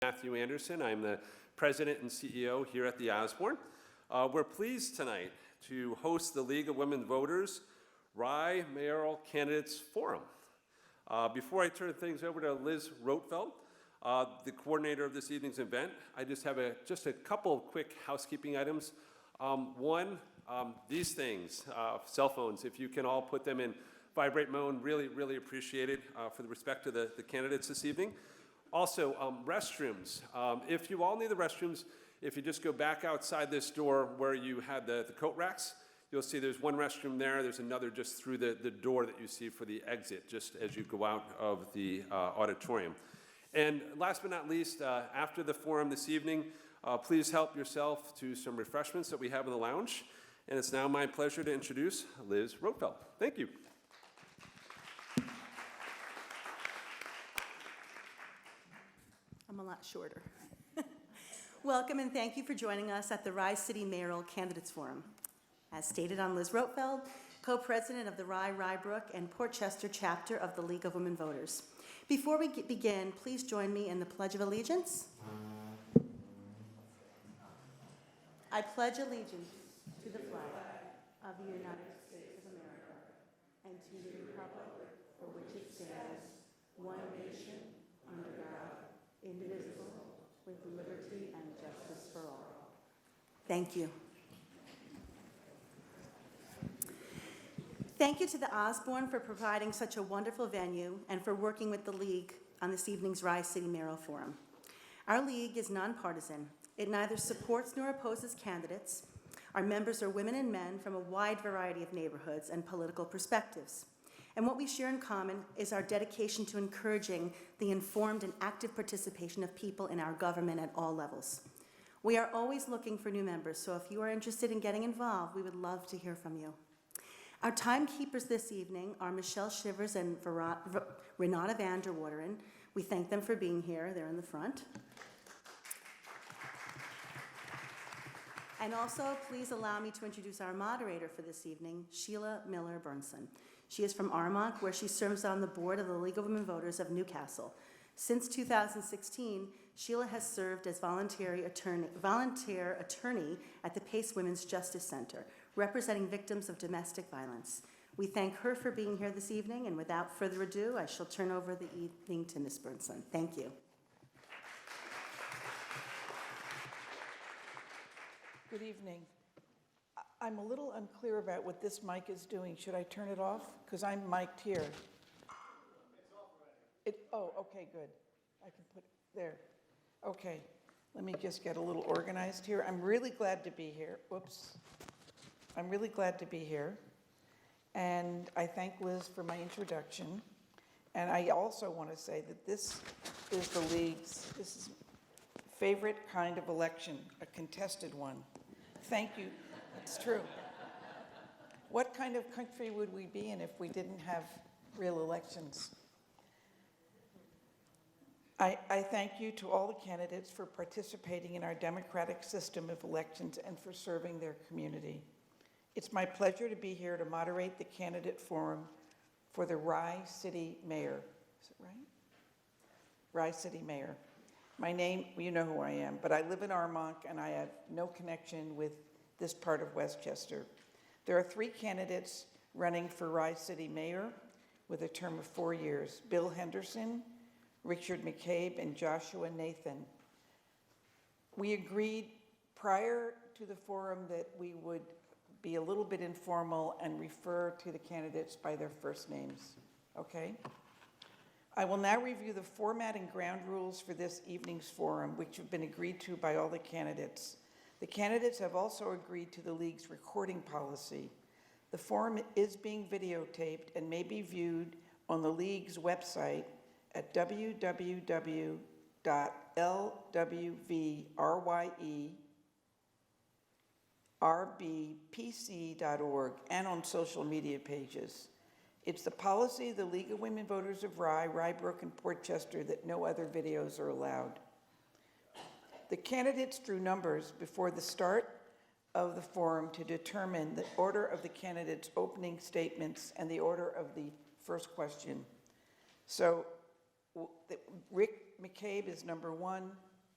Matthew Anderson. I'm the President and CEO here at the Osborn. We're pleased tonight to host the League of Women Voters Rye Mayoral Candidates Forum. Before I turn things over to Liz Rotfeld, the coordinator of this evening's event, I just have just a couple of quick housekeeping items. One, these things, cell phones, if you can all put them in vibrate mode, really appreciate it for the respect to the candidates this evening. Also, restrooms. If you all need the restrooms, if you just go back outside this door where you had the coat racks, you'll see there's one restroom there. There's another just through the door that you see for the exit, just as you go out of the auditorium. And last but not least, after the forum this evening, please help yourself to some refreshments that we have in the lounge. And it's now my pleasure to introduce Liz Rotfeld. Thank you. I'm a lot shorter. Welcome and thank you for joining us at the Rye City Mayoral Candidates Forum. As stated, I'm Liz Rotfeld, co-president of the Rye-Rybrook and Port Chester chapter of the League of Women Voters. Before we begin, please join me in the Pledge of Allegiance. I pledge allegiance to the flag of the United States of America and to the republic for which it stands, one nation, under God, indivisible, with liberty and justice for all. Thank you. Thank you to the Osborn for providing such a wonderful venue and for working with the League on this evening's Rye City Mayoral Forum. Our League is nonpartisan. It neither supports nor opposes candidates. Our members are women and men from a wide variety of neighborhoods and political perspectives. And what we share in common is our dedication to encouraging the informed and active participation of people in our government at all levels. We are always looking for new members, so if you are interested in getting involved, we would love to hear from you. Our timekeepers this evening are Michelle Shivers and Renata van der Wateren. We thank them for being here. They're in the front. And also, please allow me to introduce our moderator for this evening, Sheila Miller-Burnson. She is from Armonk, where she serves on the board of the League of Women Voters of Newcastle. Since 2016, Sheila has served as volunteer attorney at the Pace Women's Justice Center, representing victims of domestic violence. We thank her for being here this evening, and without further ado, I shall turn over the evening to Ms. Burnson. Thank you. Good evening. I'm a little unclear about what this mic is doing. Should I turn it off? Because I'm mic'd here. It's off already. Oh, okay, good. I can put it there. Okay, let me just get a little organized here. I'm really glad to be here. Whoops. I'm really glad to be here. And I thank Liz for my introduction. And I also want to say that this is the League's, this is favorite kind of election, a contested one. Thank you. That's true. What kind of country would we be in if we didn't have real elections? I thank you to all the candidates for participating in our democratic system of elections and for serving their community. It's my pleasure to be here to moderate the candidate forum for the Rye City Mayor. Is it right? Rye City Mayor. My name, you know who I am, but I live in Armonk and I have no connection with this part of Westchester. There are 3 candidates running for Rye City Mayor with a term of 4 years: Bill Henderson, Richard McCabe, and Joshua Nathan. We agreed prior to the forum that we would be a little bit informal and refer to the candidates by their first names, okay? I will now review the format and ground rules for this evening's forum, which have been agreed to by all the candidates. The candidates have also agreed to the League's recording policy. The forum is being videotaped and may be viewed on the League's website at www.lwvrbpc.org and on social media pages. It's the policy of the League of Women Voters of Rye, Rybrook, and Port Chester that no other videos are allowed. The candidates drew numbers before the start of the forum to determine the order of the candidates' opening statements and the order of the first question. So Rick McCabe is number 1,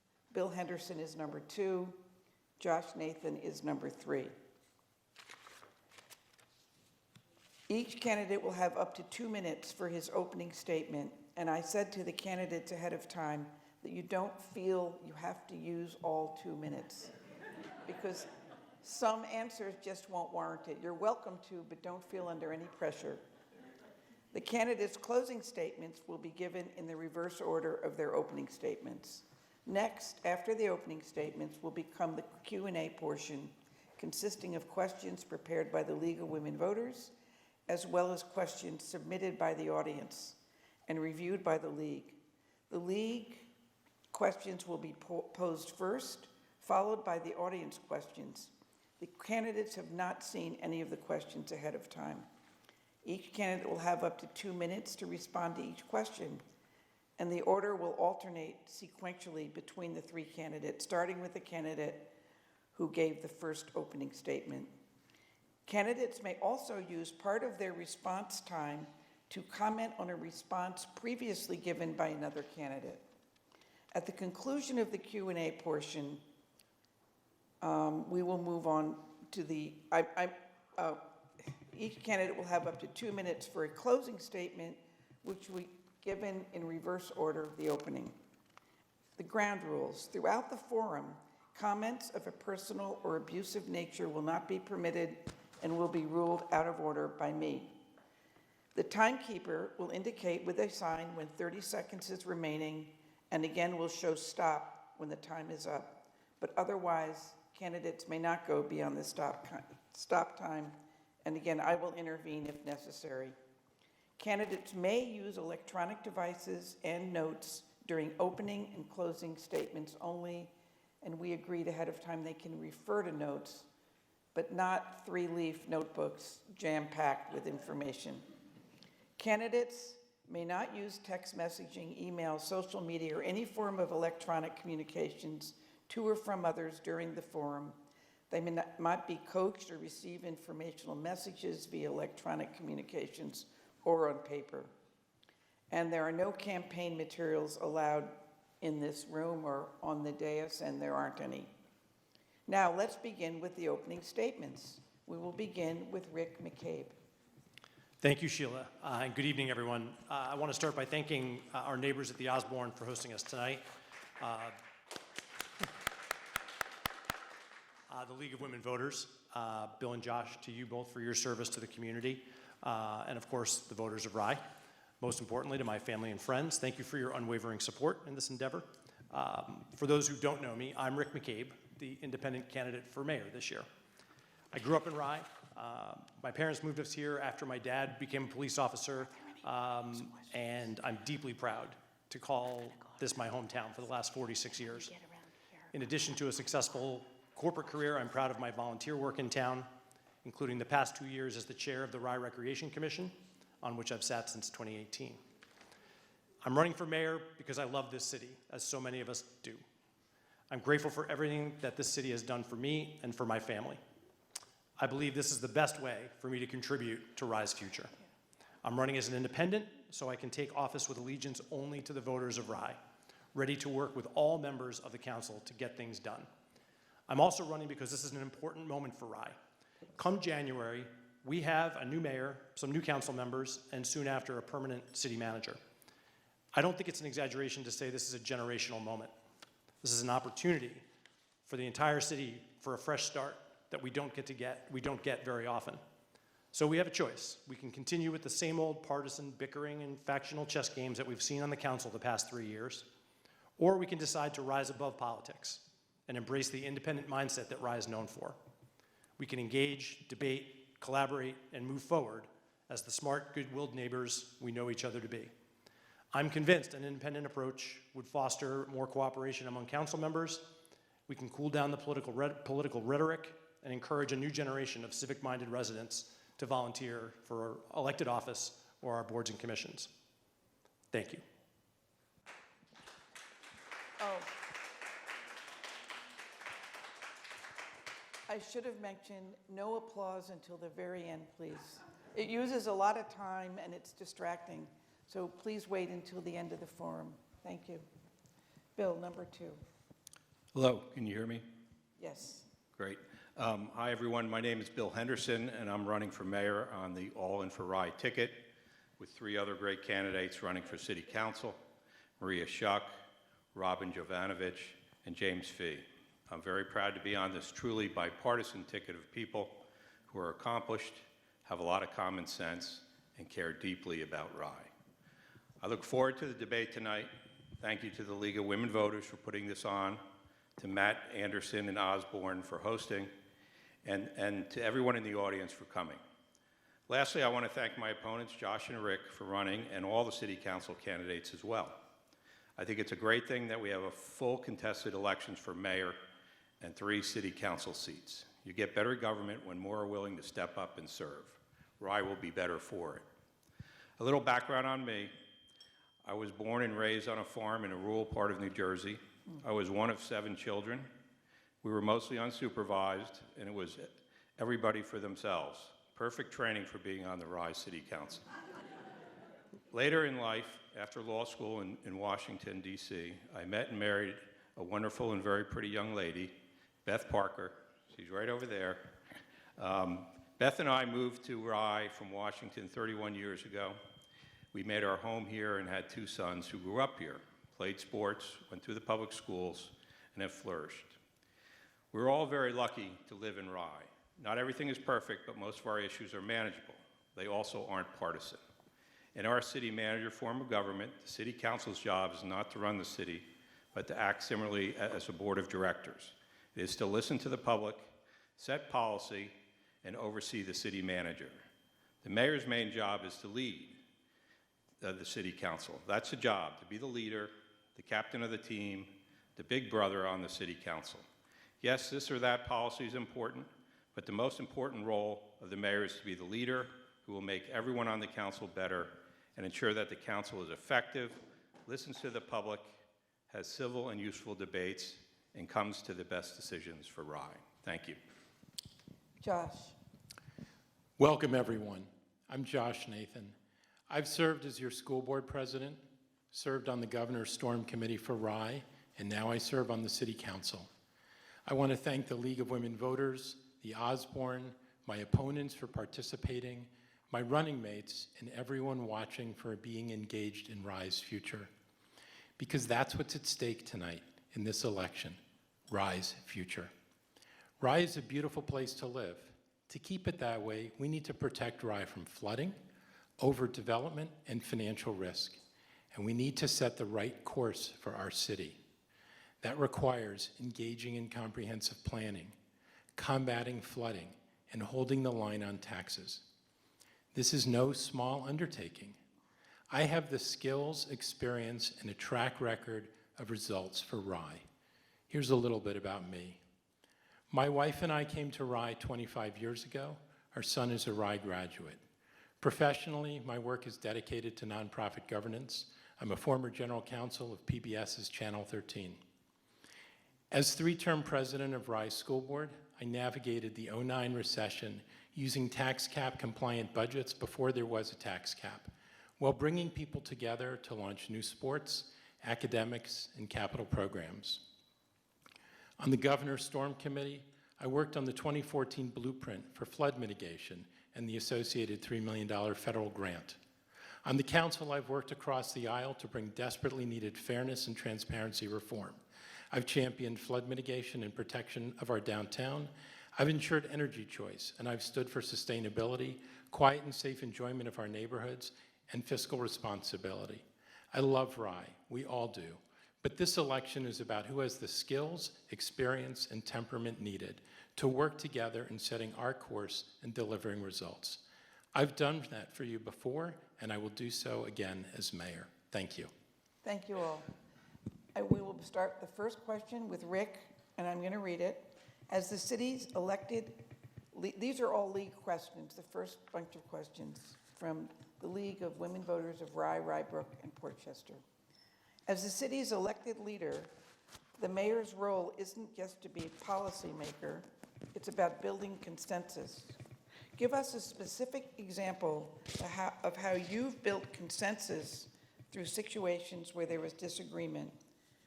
Bill Henderson is number 2. Josh Nathan is number 3. Each candidate will have up to 2 minutes for his opening statement, and I said to the candidates ahead of time that you don't feel you have to use all 2 minutes, because some answers just won't warrant it. You're welcome to, but don't feel under any pressure. The candidates' closing statements will be given in the reverse order of their opening statements. Next, after the opening statements, will become the Q&A portion, consisting of questions prepared by the League of Women Voters, as well as questions submitted by the audience and reviewed by the League. The League questions will be posed first, followed by the audience questions. The candidates have not seen any of the questions ahead of time. Each candidate will have up to 2 minutes to respond to each question, and the order will alternate sequentially between the 3 candidates, starting with the candidate who gave the first opening statement. Candidates may also use part of their response time to comment on a response previously given by another candidate. At the conclusion of the Q&A portion, we will move on to the, each candidate will have up to 2 minutes for a closing statement, which will be given in reverse order of the opening. The ground rules. Throughout the forum, comments of a personal or abusive nature will not be permitted and will be ruled out of order by me. The timekeeper will indicate with a sign when 30 seconds is remaining, and again will show stop when the time is up. But otherwise, candidates may not go beyond the stop time, and again, I will intervene if necessary. Candidates may use electronic devices and notes during opening and closing statements only, and we agreed ahead of time they can refer to notes, but not 3-leaf notebooks jam-packed with information. Candidates may not use text messaging, email, social media, or any form of electronic communications to or from others during the forum. They may not be coached or receive informational messages via electronic communications or on paper. And there are no campaign materials allowed in this room or on the dais, and there aren't any. Now, let's begin with the opening statements. We will begin with Rick McCabe. Thank you, Sheila, and good evening, everyone. I want to start by thanking our neighbors at the Osborn for hosting us tonight. The League of Women Voters, Bill and Josh, to you both for your service to the community, and of course, the voters of Rye. Most importantly, to my family and friends, thank you for your unwavering support in this endeavor. For those who don't know me, I'm Rick McCabe, the independent candidate for mayor this year. I grew up in Rye. My parents moved us here after my dad became a police officer, and I'm deeply proud to call this my hometown for the last 46 years. In addition to a successful corporate career, I'm proud of my volunteer work in town, including the past 2 years as the chair of the Rye Recreation Commission, on which I've sat since 2018. I'm running for mayor because I love this city, as so many of us do. I'm grateful for everything that this city has done for me and for my family. I believe this is the best way for me to contribute to Rye's future. I'm running as an independent so I can take office with allegiance only to the voters of Rye, ready to work with all members of the council to get things done. I'm also running because this is an important moment for Rye. Come January, we have a new mayor, some new council members, and soon after a permanent city manager. I don't think it's an exaggeration to say this is a generational moment. This is an opportunity for the entire city for a fresh start that we don't get very often. So we have a choice. We can continue with the same old partisan bickering and factional chess games that we've seen on the council the past 3 years, or we can decide to rise above politics and embrace the independent mindset that Rye is known for. We can engage, debate, collaborate, and move forward as the smart, good-willed neighbors we know each other to be. I'm convinced an independent approach would foster more cooperation among council members. We can cool down the political rhetoric and encourage a new generation of civic-minded residents to volunteer for elected office or our boards and commissions. Thank you. Oh. I should have mentioned no applause until the very end, please. It uses a lot of time and it's distracting, so please wait until the end of the forum. Thank you. Bill, number 2. Hello, can you hear me? Yes. Great. Hi, everyone. My name is Bill Henderson, and I'm running for mayor on the All In for Rye ticket with 3 other great candidates running for city council, Maria Schuck, Robin Jovanovich, and James Fee. I'm very proud to be on this truly bipartisan ticket of people who are accomplished, have a lot of common sense, and care deeply about Rye. I look forward to the debate tonight. Thank you to the League of Women Voters for putting this on, to Matt Anderson and Osborn for hosting, and to everyone in the audience for coming. Lastly, I want to thank my opponents, Josh and Rick, for running, and all the city council candidates as well. I think it's a great thing that we have a full contested elections for mayor and 3 city council seats. You get better government when more are willing to step up and serve. Rye will be better for it. A little background on me. I was born and raised on a farm in a rural part of New Jersey. I was one of 7 children. We were mostly unsupervised, and it was everybody for themselves. Perfect training for being on the Rye City Council. Later in life, after law school in Washington, D.C., I met and married a wonderful and very pretty young lady, Beth Parker. She's right over there. Beth and I moved to Rye from Washington 31 years ago. We made our home here and had 2 sons who grew up here, played sports, went through the public schools, and have flourished. We're all very lucky to live in Rye. Not everything is perfect, but most of our issues are manageable. They also aren't partisan. In our city manager form of government, the city council's job is not to run the city, but to act similarly as a board of directors. It is to listen to the public, set policy, and oversee the city manager. The mayor's main job is to lead the city council. That's the job, to be the leader, the captain of the team, the big brother on the city council. Yes, this or that policy is important, but the most important role of the mayor is to be the leader who will make everyone on the council better and ensure that the council is effective, listens to the public, has civil and useful debates, and comes to the best decisions for Rye. Thank you. Josh. Welcome, everyone. I'm Josh Nathan. I've served as your school board president, served on the Governor's Storm Committee for Rye, and now I serve on the City Council. I want to thank the League of Women Voters, the Osborn, my opponents for participating, my running mates, and everyone watching for being engaged in Rye's future. Because that's what's at stake tonight in this election, Rye's future. Rye is a beautiful place to live. To keep it that way, we need to protect Rye from flooding, overdevelopment, and financial risk. And we need to set the right course for our city. That requires engaging in comprehensive planning, combating flooding, and holding the line on taxes. This is no small undertaking. I have the skills, experience, and a track record of results for Rye. Here's a little bit about me. My wife and I came to Rye 25 years ago. Our son is a Rye graduate. Professionally, my work is dedicated to nonprofit governance. I'm a former general counsel of PBS's Channel 13. As 3-term president of Rye School Board, I navigated the '09 recession using tax cap compliant budgets before there was a tax cap, while bringing people together to launch new sports, academics, and capital programs. On the Governor's Storm Committee, I worked on the 2014 blueprint for flood mitigation and the associated $3 million federal grant. On the council, I've worked across the aisle to bring desperately needed fairness and transparency reform. I've championed flood mitigation and protection of our downtown. I've ensured energy choice, and I've stood for sustainability, quiet and safe enjoyment of our neighborhoods, and fiscal responsibility. I love Rye, we all do. But this election is about who has the skills, experience, and temperament needed to work together in setting our course and delivering results. I've done that for you before, and I will do so again as mayor. Thank you. Thank you all. We will start the first question with Rick, and I'm going to read it. As the city's elected, these are all league questions, the first bunch of questions from the League of Women Voters of Rye, Rybrook, and Portchester. As the city's elected leader, the mayor's role isn't just to be a policymaker, it's about building consensus. Give us a specific example of how you've built consensus through situations where there was disagreement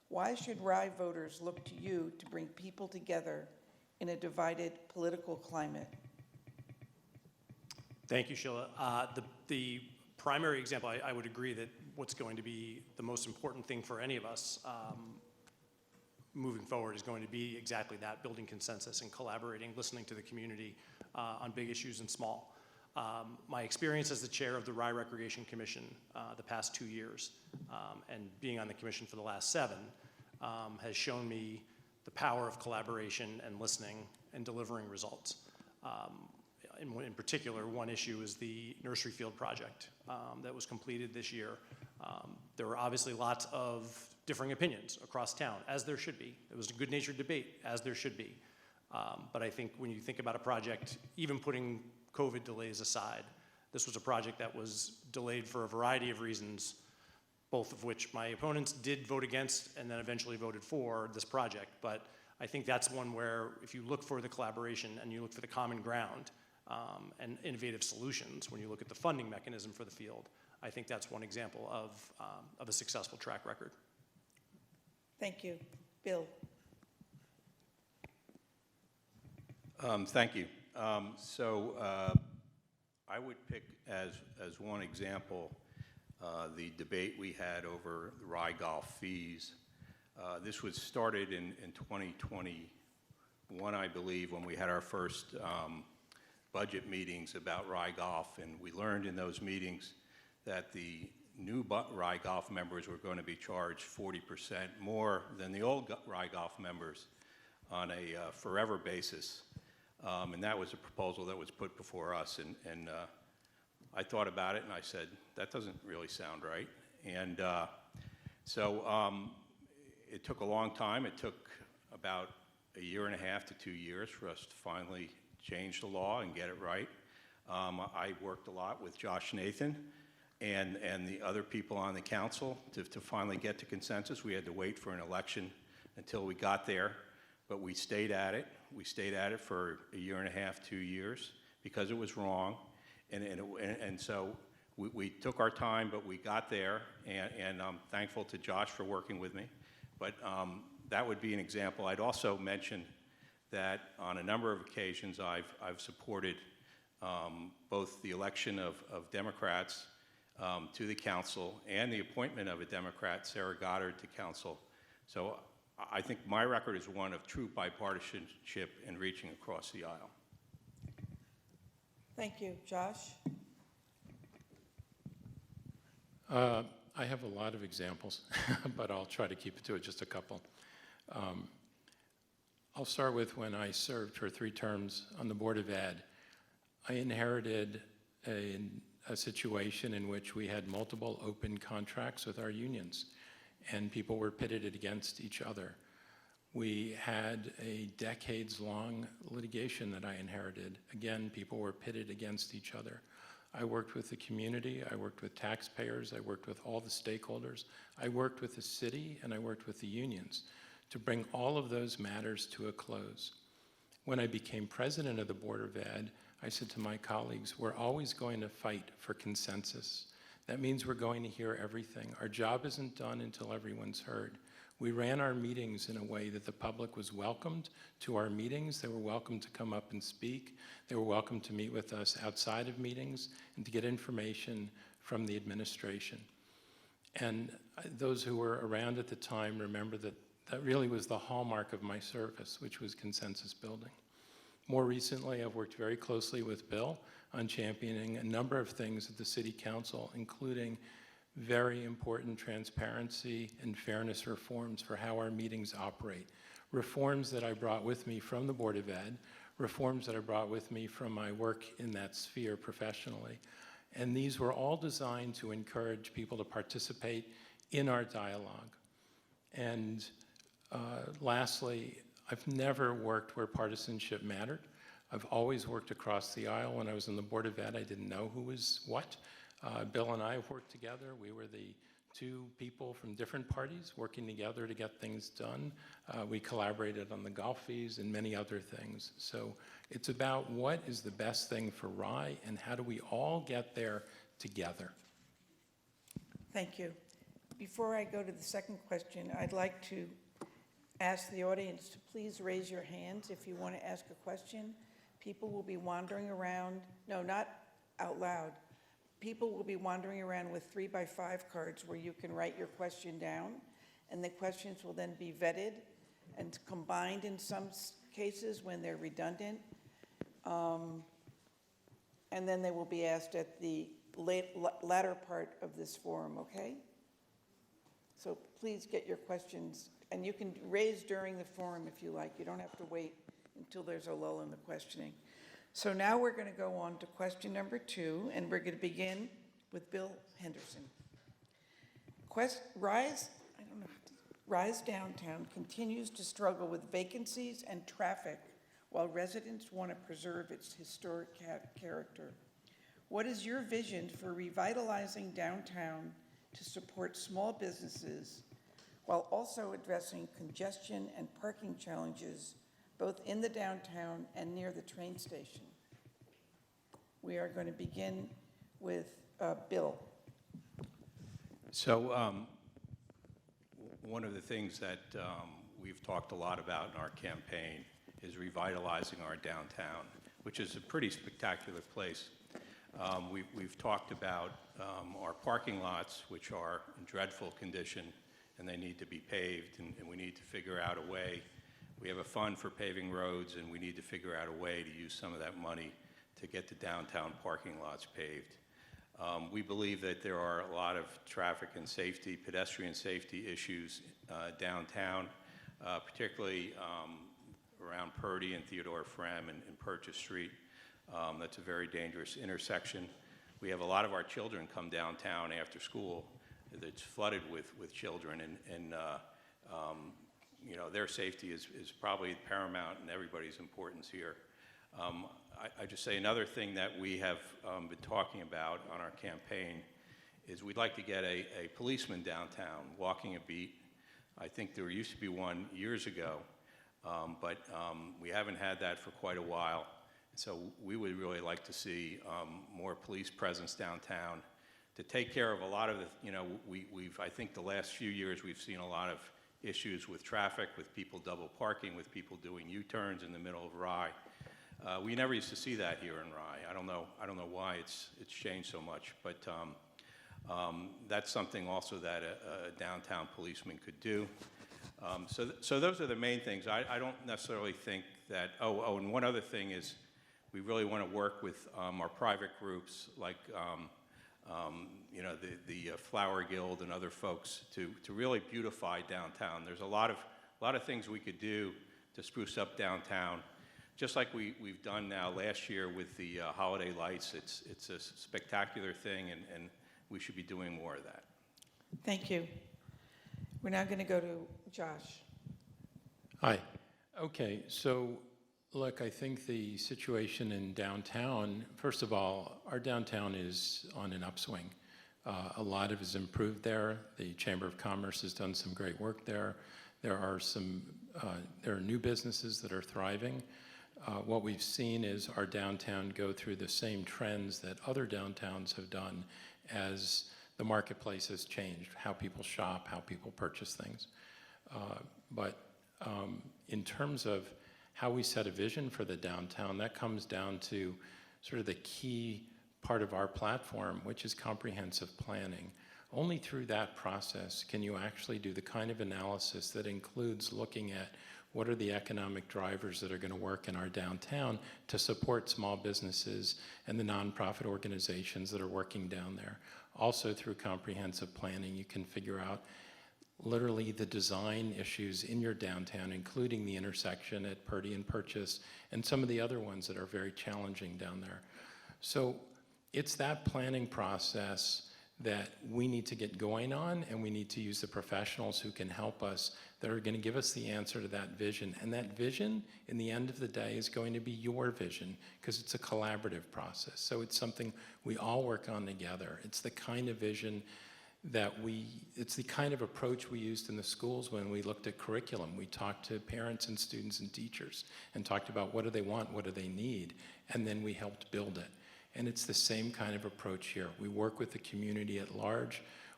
Why should Rye voters look to you to bring people together in a divided political climate? Thank you, Sheila. The primary example, I would agree that what's going to be the most important thing for any of us moving forward is going to be exactly that, building consensus and collaborating, listening to the community on big issues and small. My experience as the chair of the Rye Recreation Commission the past 2 years and being on the commission for the last 7 has shown me the power of collaboration and listening and delivering results. In particular, one issue is the nursery field project that was completed this year. There were obviously lots of differing opinions across town, as there should be. It was a good-natured debate, as there should be. But I think when you think about a project, even putting COVID delays aside, this was a project that was delayed for a variety of reasons, both of which my opponents did vote against and then eventually voted for this project. But I think that's one where if you look for the collaboration and you look for the common ground and innovative solutions, when you look at the funding mechanism for the field, I think that's one example of a successful track record. Thank you. Bill? Thank you. I would pick as one example the debate we had over the Rye Golf fees. This was started in 2021, I believe, when we had our first budget meetings about Rye Golf, and we learned in those meetings that the new Rye Golf members were going to be charged 40% more than the old Rye Golf members on a forever basis. And that was a proposal that was put before us, and I thought about it and I said, that doesn't really sound right. And it took a long time. It took about 1.5 to 2 years for us to finally change the law and get it right. I worked a lot with Josh Nathan and the other people on the council to finally get to consensus. We had to wait for an election until we got there, but we stayed at it. We stayed at it for 1.5 to 2 years because it was wrong, and so we took our time, but we got there, and I'm thankful to Josh for working with me. But that would be an example. I'd also mention that on a number of occasions I've supported both the election of Democrats to the council and the appointment of a Democrat, Sarah Goddard, to council. So I think my record is one of true bipartisanship and reaching across the aisle. Thank you. Josh? I have a lot of examples, but I'll try to keep it to just a couple. I'll start with when I served for 3 terms on the Board of Ed. I inherited a situation in which we had multiple open contracts with our unions, and people were pitted against each other. We had a decades-long litigation that I inherited. Again, people were pitted against each other. I worked with the community, I worked with taxpayers, I worked with all the stakeholders, I worked with the city, and I worked with the unions to bring all of those matters to a close. When I became president of the Board of Ed, I said to my colleagues, we're always going to fight for consensus. That means we're going to hear everything. Our job isn't done until everyone's heard. We ran our meetings in a way that the public was welcomed to our meetings. They were welcome to come up and speak. They were welcome to meet with us outside of meetings and to get information from the administration. And those who were around at the time remember that that really was the hallmark of my service, which was consensus building. More recently, I've worked very closely with Bill on championing a number of things at the City Council, including very important transparency and fairness reforms for how our meetings operate. Reforms that I brought with me from the Board of Ed, reforms that I brought with me from my work in that sphere professionally. And these were all designed to encourage people to participate in our dialogue. And lastly, I've never worked where partisanship mattered. I've always worked across the aisle. When I was on the Board of Ed, I didn't know who was what. Bill and I worked together. We were the 2 people from different parties working together to get things done. We collaborated on the golf fees and many other things. So it's about what is the best thing for Rye and how do we all get there together. Thank you. Before I go to the second question, I'd like to ask the audience to please raise your hands if you want to ask a question. People will be wandering around, no, not out loud. People will be wandering around with 3x5 cards where you can write your question down, and the questions will then be vetted and combined in some cases when they're redundant. And then they will be asked at the latter part of this forum, okay? So please get your questions, and you can raise during the forum if you like. You don't have to wait until there's a lull in the questioning. So now we're going to go on to question number 2, and we're going to begin with Bill Henderson. Rise Downtown continues to struggle with vacancies and traffic while residents want to preserve its historic character. What is your vision for revitalizing downtown to support small businesses while also addressing congestion and parking challenges both in the downtown and near the train station? We are going to begin with Bill. So one of the things that we've talked a lot about in our campaign is revitalizing our downtown, which is a pretty spectacular place. We've talked about our parking lots, which are in dreadful condition, and they need to be paved, and we need to figure out a way. We have a fund for paving roads, and we need to figure out a way to use some of that money to get the downtown parking lots paved. We believe that there are a lot of traffic and safety, pedestrian safety issues downtown, particularly around Purdy and Theodore Frem and Purchase Street. That's a very dangerous intersection. We have a lot of our children come downtown after school that's flooded with children, and you know, their safety is probably paramount in everybody's importance here. I just say another thing that we have been talking about on our campaign is we'd like to get a policeman downtown walking a beat. I think there used to be one years ago, but we haven't had that for quite a while. So we would really like to see more police presence downtown to take care of a lot of the, you know, I think the last few years we've seen a lot of issues with traffic, with people double parking, with people doing U-turns in the middle of Rye. We never used to see that here in Rye. I don't know why it's changed so much, but that's something also that a downtown policeman could do. So those are the main things. I don't necessarily think that, and one other thing is we really want to work with our private groups like you know, the Flower Guild and other folks to really beautify downtown. There's a lot of things we could do to spruce up downtown. Just like we've done now last year with the holiday lights, it's a spectacular thing, and we should be doing more of that. Thank you. We're now going to go to Josh. Hi. Okay, so look, I think the situation in downtown, first of all, our downtown is on an upswing. A lot of it is improved there. The Chamber of Commerce has done some great work there. There are new businesses that are thriving. What we've seen is our downtown go through the same trends that other downtowns have done as the marketplace has changed, how people shop, how people purchase things. But in terms of how we set a vision for the downtown, that comes down to sort of the key part of our platform, which is comprehensive planning. Only through that process can you actually do the kind of analysis that includes looking at what are the economic drivers that are going to work in our downtown to support small businesses and the nonprofit organizations that are working down there. Also through comprehensive planning, you can figure out literally the design issues in your downtown, including the intersection at Purdy and Purchase and some of the other ones that are very challenging down there. So it's that planning process that we need to get going on, and we need to use the professionals who can help us, that are going to give us the answer to that vision. And that vision, in the end of the day, is going to be your vision, because it's a collaborative process. So it's something we all work on together. It's the kind of vision that it's the kind of approach we used in the schools when we looked at curriculum. We talked to parents and students and teachers and talked about what do they want, what do they need, and then we helped build it. And it's the same kind of approach here. We work with the community at large.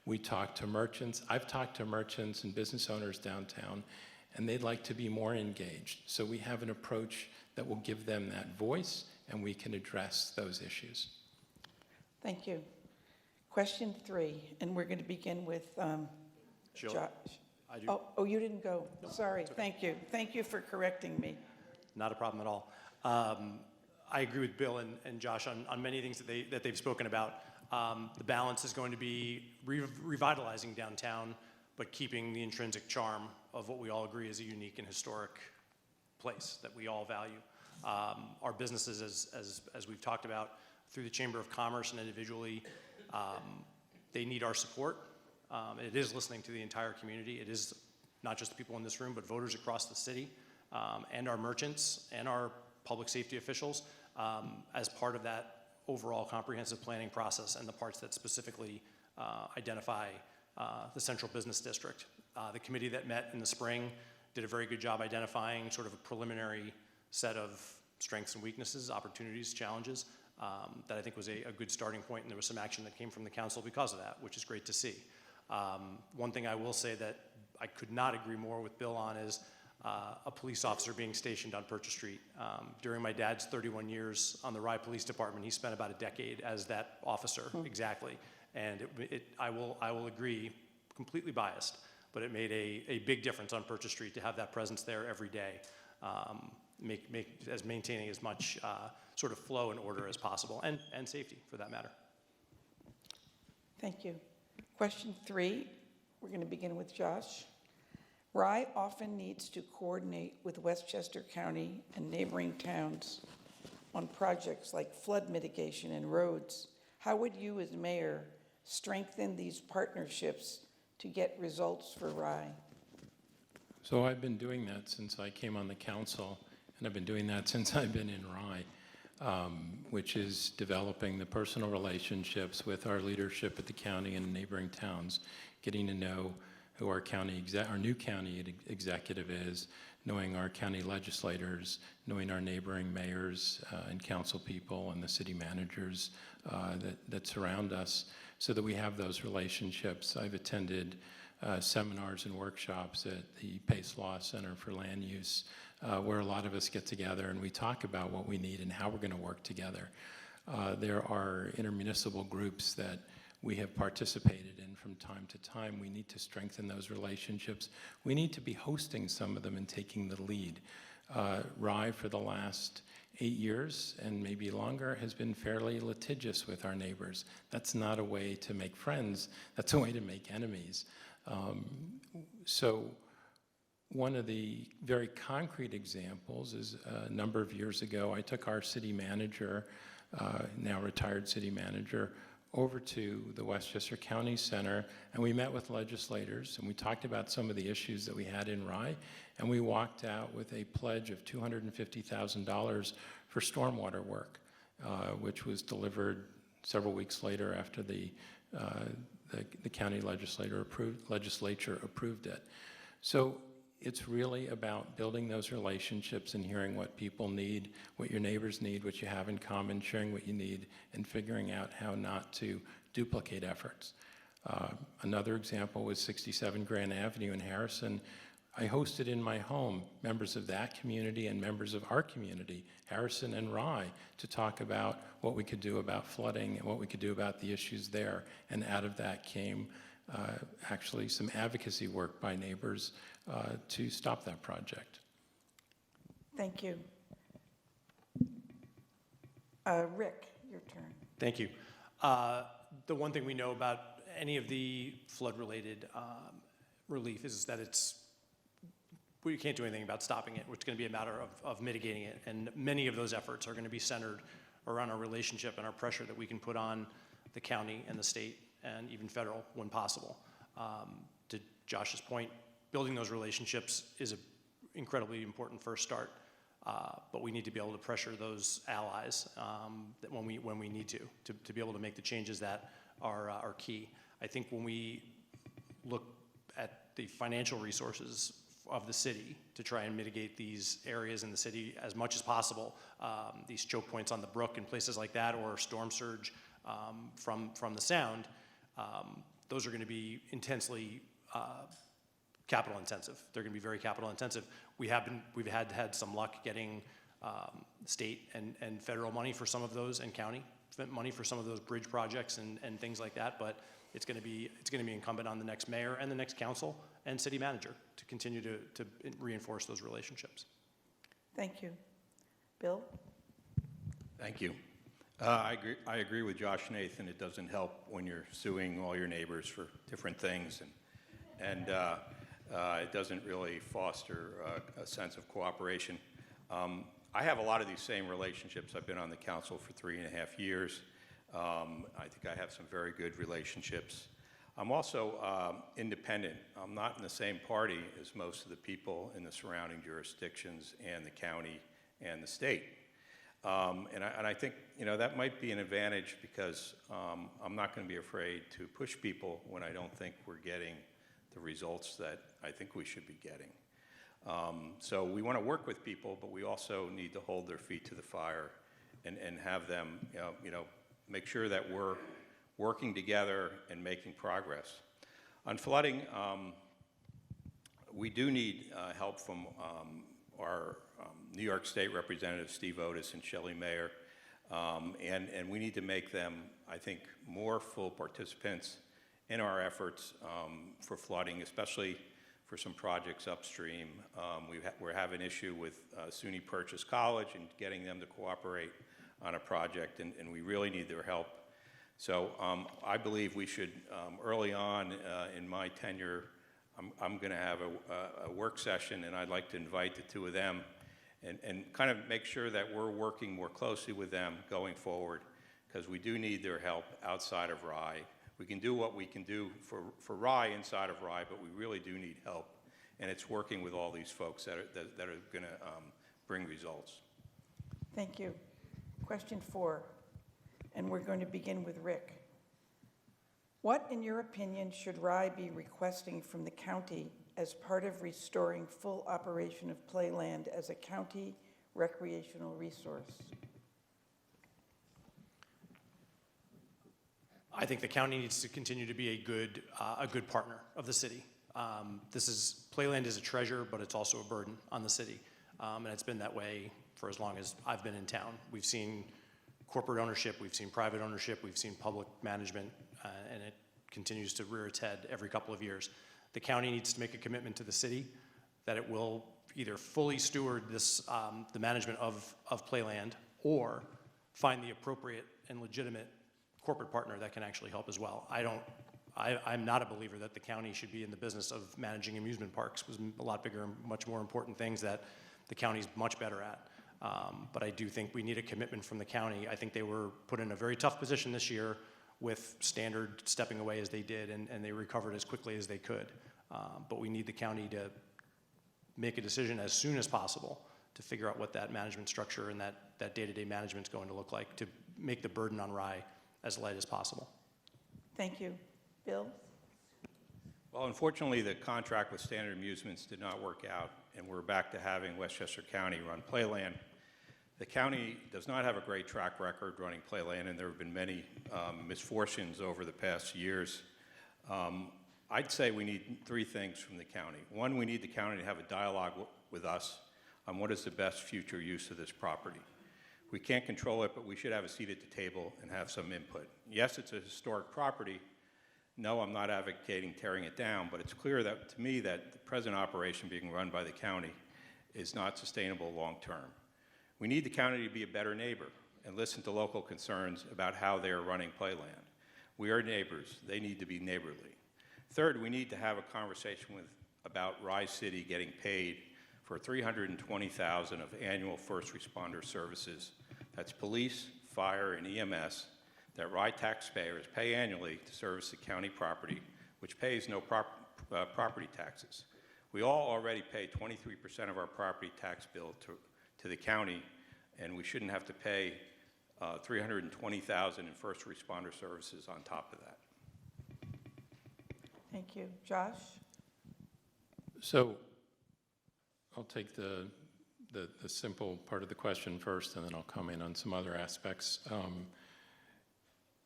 We talk to merchants. I've talked to merchants and business owners downtown, and they'd like to be more engaged. So we have an approach that will give them that voice, and we can address those issues. Thank you. Question 3, and we're going to begin with Jill, Josh. I do. Oh, you didn't go. Sorry. Thank you. Thank you for correcting me. Not a problem at all. I agree with Bill and Josh on many things that they've spoken about. The balance is going to be revitalizing downtown, but keeping the intrinsic charm of what we all agree is a unique and historic place that we all value. Our businesses, as we've talked about, through the Chamber of Commerce and individually, they need our support. It is listening to the entire community. It is not just the people in this room, but voters across the city, and our merchants and our public safety officials as part of that overall comprehensive planning process and the parts that specifically identify the central business district. The committee that met in the spring did a very good job identifying sort of a preliminary set of strengths and weaknesses, opportunities, challenges, that I think was a good starting point, and there was some action that came from the council because of that, which is great to see. One thing I will say that I could not agree more with Bill on is a police officer being stationed on Purchase Street. During my dad's 31 years on the Rye Police Department, he spent about a decade as that officer, exactly. And I will agree, completely biased, but it made a big difference on Purchase Street to have that presence there every day, maintaining as much sort of flow and order as possible, and safety for that matter. Thank you. Question 3, we're going to begin with Josh. Rye often needs to coordinate with Westchester County and neighboring towns on projects like flood mitigation and roads. How would you, as mayor, strengthen these partnerships to get results for Rye? So I've been doing that since I came on the council, and I've been doing that since I've been in Rye, which is developing the personal relationships with our leadership at the county and neighboring towns, getting to know who our new county executive is, knowing our county legislators, knowing our neighboring mayors and council people and the city managers that surround us, so that we have those relationships. I've attended seminars and workshops at the Pace Law Center for Land Use, where a lot of us get together and we talk about what we need and how we're going to work together. There are intermunicipal groups that we have participated in from time to time. We need to strengthen those relationships. We need to be hosting some of them and taking the lead. Rye, for the last 8 years and maybe longer, has been fairly litigious with our neighbors. That's not a way to make friends. That's a way to make enemies. So one of the very concrete examples is a number of years ago, I took our city manager, now retired city manager, over to the Westchester County Center, and we met with legislators, and we talked about some of the issues that we had in Rye, and we walked out with a pledge of $250,000 for stormwater work, which was delivered several weeks later after the county legislature approved it. So it's really about building those relationships and hearing what people need, what your neighbors need, what you have in common, sharing what you need, and figuring out how not to duplicate efforts. Another example was 67 Grand Avenue in Harrison. I hosted in my home members of that community and members of our community, Harrison and Rye, to talk about what we could do about flooding and what we could do about the issues there. And out of that came actually some advocacy work by neighbors to stop that project. Thank you. Rick, your turn. Thank you. The one thing we know about any of the flood-related relief is that we can't do anything about stopping it. It's going to be a matter of mitigating it. And many of those efforts are going to be centered around our relationship and our pressure that we can put on the county and the state and even federal when possible. To Josh's point, building those relationships is an incredibly important first start, but we need to be able to pressure those allies that when we need to be able to make the changes that are key. I think when we look at the financial resources of the city to try and mitigate these areas in the city as much as possible, these choke points on the brook and places like that, or storm surge from the sound, those are going to be intensely capital intensive. They're going to be very capital intensive. We've had some luck getting state and federal money for some of those, and county money for some of those bridge projects and things like that. But it's going to be incumbent on the next mayor and the next council and city manager to continue to reinforce those relationships. Thank you. Bill? Thank you. I agree with Josh Nathan. It doesn't help when you're suing all your neighbors for different things, and it doesn't really foster a sense of cooperation. I have a lot of these same relationships. I've been on the council for 3.5 years. I think I have some very good relationships. I'm also independent. I'm not in the same party as most of the people in the surrounding jurisdictions and the county and the state. And I think, that might be an advantage because I'm not going to be afraid to push people when I don't think we're getting the results that I think we should be getting. So we want to work with people, but we also need to hold their feet to the fire and have them, make sure that we're working together and making progress. On flooding, we do need help from our New York State Representative Steve Otis and Shelley Mayer, and we need to make them, I think, more full participants in our efforts for flooding, especially for some projects upstream. We're having an issue with SUNY Purchase College and getting them to cooperate on a project, and we really need their help. So I believe we should, early on in my tenure, I'm going to have a work session, and I'd like to invite the two of them and kind of make sure that we're working more closely with them going forward, because we do need their help outside of Rye. We can do what we can do for Rye inside of Rye, but we really do need help, and it's working with all these folks that are going to bring results. Thank you. Question 4, and we're going to begin with Rick. What, in your opinion, should Rye be requesting from the county as part of restoring full operation of Playland as a county recreational resource? I think the county needs to continue to be a good partner of the city. Playland is a treasure, but it's also a burden on the city, and it's been that way for as long as I've been in town. We've seen corporate ownership, we've seen private ownership, we've seen public management, and it continues to rear its head every couple of years. The county needs to make a commitment to the city that it will either fully steward the management of Playland, or find the appropriate and legitimate corporate partner that can actually help as well. I'm not a believer that the county should be in the business of managing amusement parks. There's a lot bigger and much more important things that the county's much better at. But I do think we need a commitment from the county. I think they were put in a very tough position this year with Standard stepping away as they did, and they recovered as quickly as they could. But we need the county to make a decision as soon as possible to figure out what that management structure and that day-to-day management is going to look like, to make the burden on Rye as light as possible. Thank you. Bill? Well, unfortunately, the contract with Standard Amusements did not work out, and we're back to having Westchester County run Playland. The county does not have a great track record running Playland, and there have been many misfortunes over the past years. I'd say we need 3 things from the county. 1, we need the county to have a dialogue with us on what is the best future use of this property. We can't control it, but we should have a seat at the table and have some input. Yes, it's a historic property. No, I'm not advocating tearing it down, but it's clear that, to me, that the present operation being run by the county is not sustainable long term. We need the county to be a better neighbor and listen to local concerns about how they are running Playland. We are neighbors. They need to be neighborly. Third, we need to have a conversation about Rye City getting paid for $320,000 of annual first responder services. That's police, fire, and EMS that Rye taxpayers pay annually to service the county property, which pays no property taxes. We all already pay 23% of our property tax bill to the county, and we shouldn't have to pay $320,000 in first responder services on top of that. Thank you. Josh? So I'll take the simple part of the question first, and then I'll comment on some other aspects.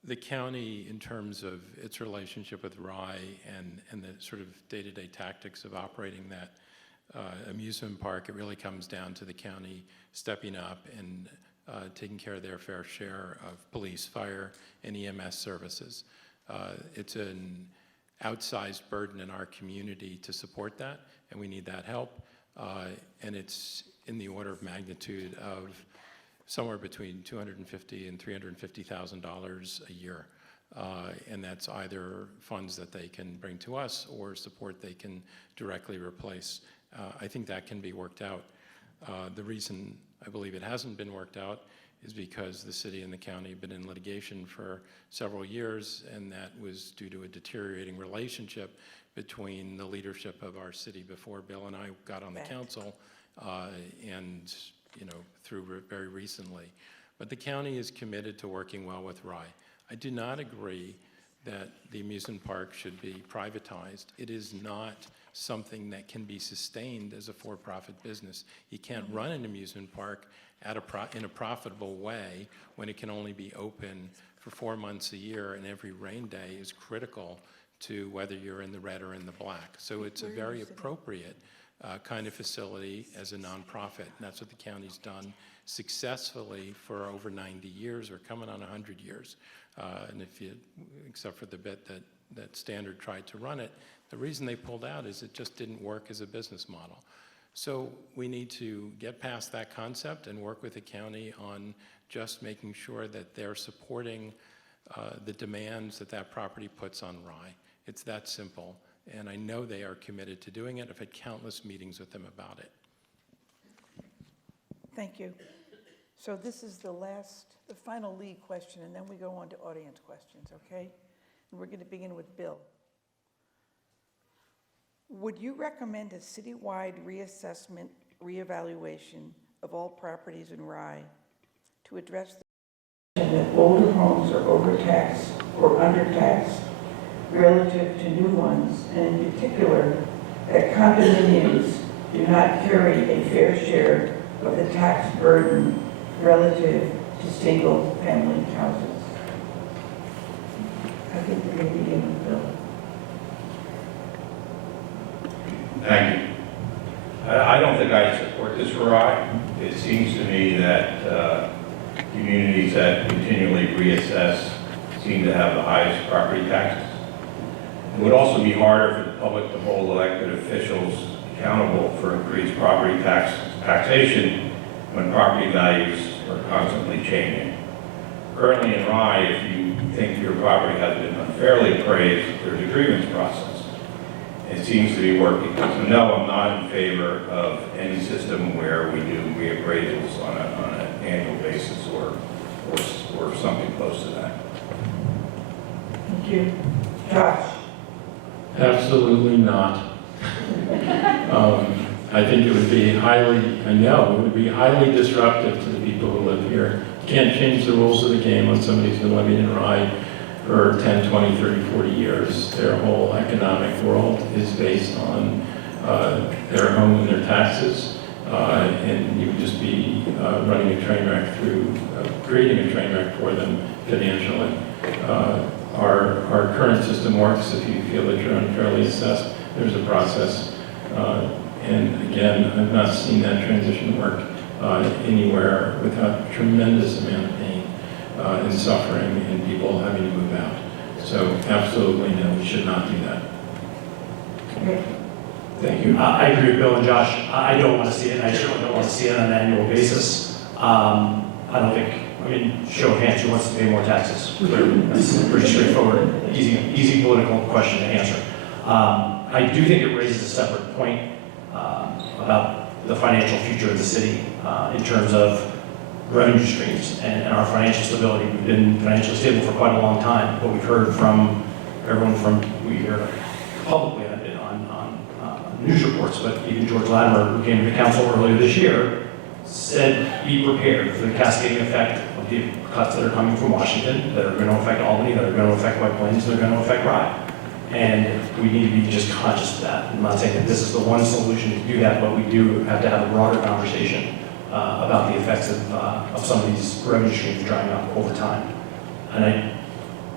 The county, in terms of its relationship with Rye and the sort of day-to-day tactics of operating that amusement park, it really comes down to the county stepping up and taking care of their fair share of police, fire, and EMS services. It's an outsized burden in our community to support that, and we need that help. And it's in the order of magnitude of somewhere between $250,000 and $350,000 a year. And that's either funds that they can bring to us or support they can directly replace. I think that can be worked out. The reason I believe it hasn't been worked out is because the city and the county have been in litigation for several years, and that was due to a deteriorating relationship between the leadership of our city before Bill and I got on the council, and through very recently. But the county is committed to working well with Rye. I do not agree that the amusement park should be privatized. It is not something that can be sustained as a for-profit business. You can't run an amusement park in a profitable way when it can only be open for 4 months a year, and every rain day is critical to whether you're in the red or in the black. So it's a very appropriate kind of facility as a nonprofit, and that's what the county's done successfully for over 90 years, or coming on 100 years. And except for the bit that Standard tried to run it, the reason they pulled out is it just didn't work as a business model. So we need to get past that concept and work with the county on just making sure that they're supporting the demands that that property puts on Rye. It's that simple. And I know they are committed to doing it. I've had countless meetings with them about it. Thank you. So this is the final lead question, and then we go on to audience questions, okay? And we're going to begin with Bill. Would you recommend a citywide reassessment, reevaluation of all properties in Rye to address the question that older homes are overtaxed or undertaxed relative to new ones, and in particular, that condominiums do not carry a fair share of the tax burden relative to single-family houses? I think we're going to begin with Bill. Thank you. I don't think I support this for Rye. It seems to me that communities that continually reassess seem to have the highest property taxes. It would also be harder for the public to hold elected officials accountable for increased property taxation when property values are constantly changing. Currently in Rye, if you think your property has been unfairly appraised, there's a grievance process. It seems to be working. So no, I'm not in favor of any system where we do reappraisals on an annual basis or something close to that. Thank you. Josh? Absolutely not. I think it would be it would be highly disruptive to the people who live here. You can't change the rules of the game when somebody's been living in Rye for 10, 20, 30, 40 years. Their whole economic world is based on their home and their taxes. And you would just be running a train wreck creating a train wreck for them financially. Our current system works. If you feel that you're unfairly assessed, there's a process. And again, I've not seen that transition work anywhere without tremendous amount of pain and suffering and people having to move out. So absolutely no, we should not do that. Thank you. I agree with Bill and Josh. I don't want to see it, and I certainly don't want to see it on an annual basis. Show of hands, who wants to pay more taxes? Clearly, that's a pretty straightforward, easy political question to answer. I do think it raises a separate point about the financial future of the city in terms of revenue streams and our financial stability. We've been financially stable for quite a long time, but we've heard from everyone we hear publicly on news reports, but even George Latimer, who came to the council earlier this year, said be prepared for the cascading effect of the cuts that are coming from Washington, that are going to affect Albany, that are going to affect White Plains, that are going to affect Rye. And we need to be just conscious of that. I'm not saying that this is the one solution to do that, but we do have to have a broader conversation about the effects of some of these revenue streams drying up over time. And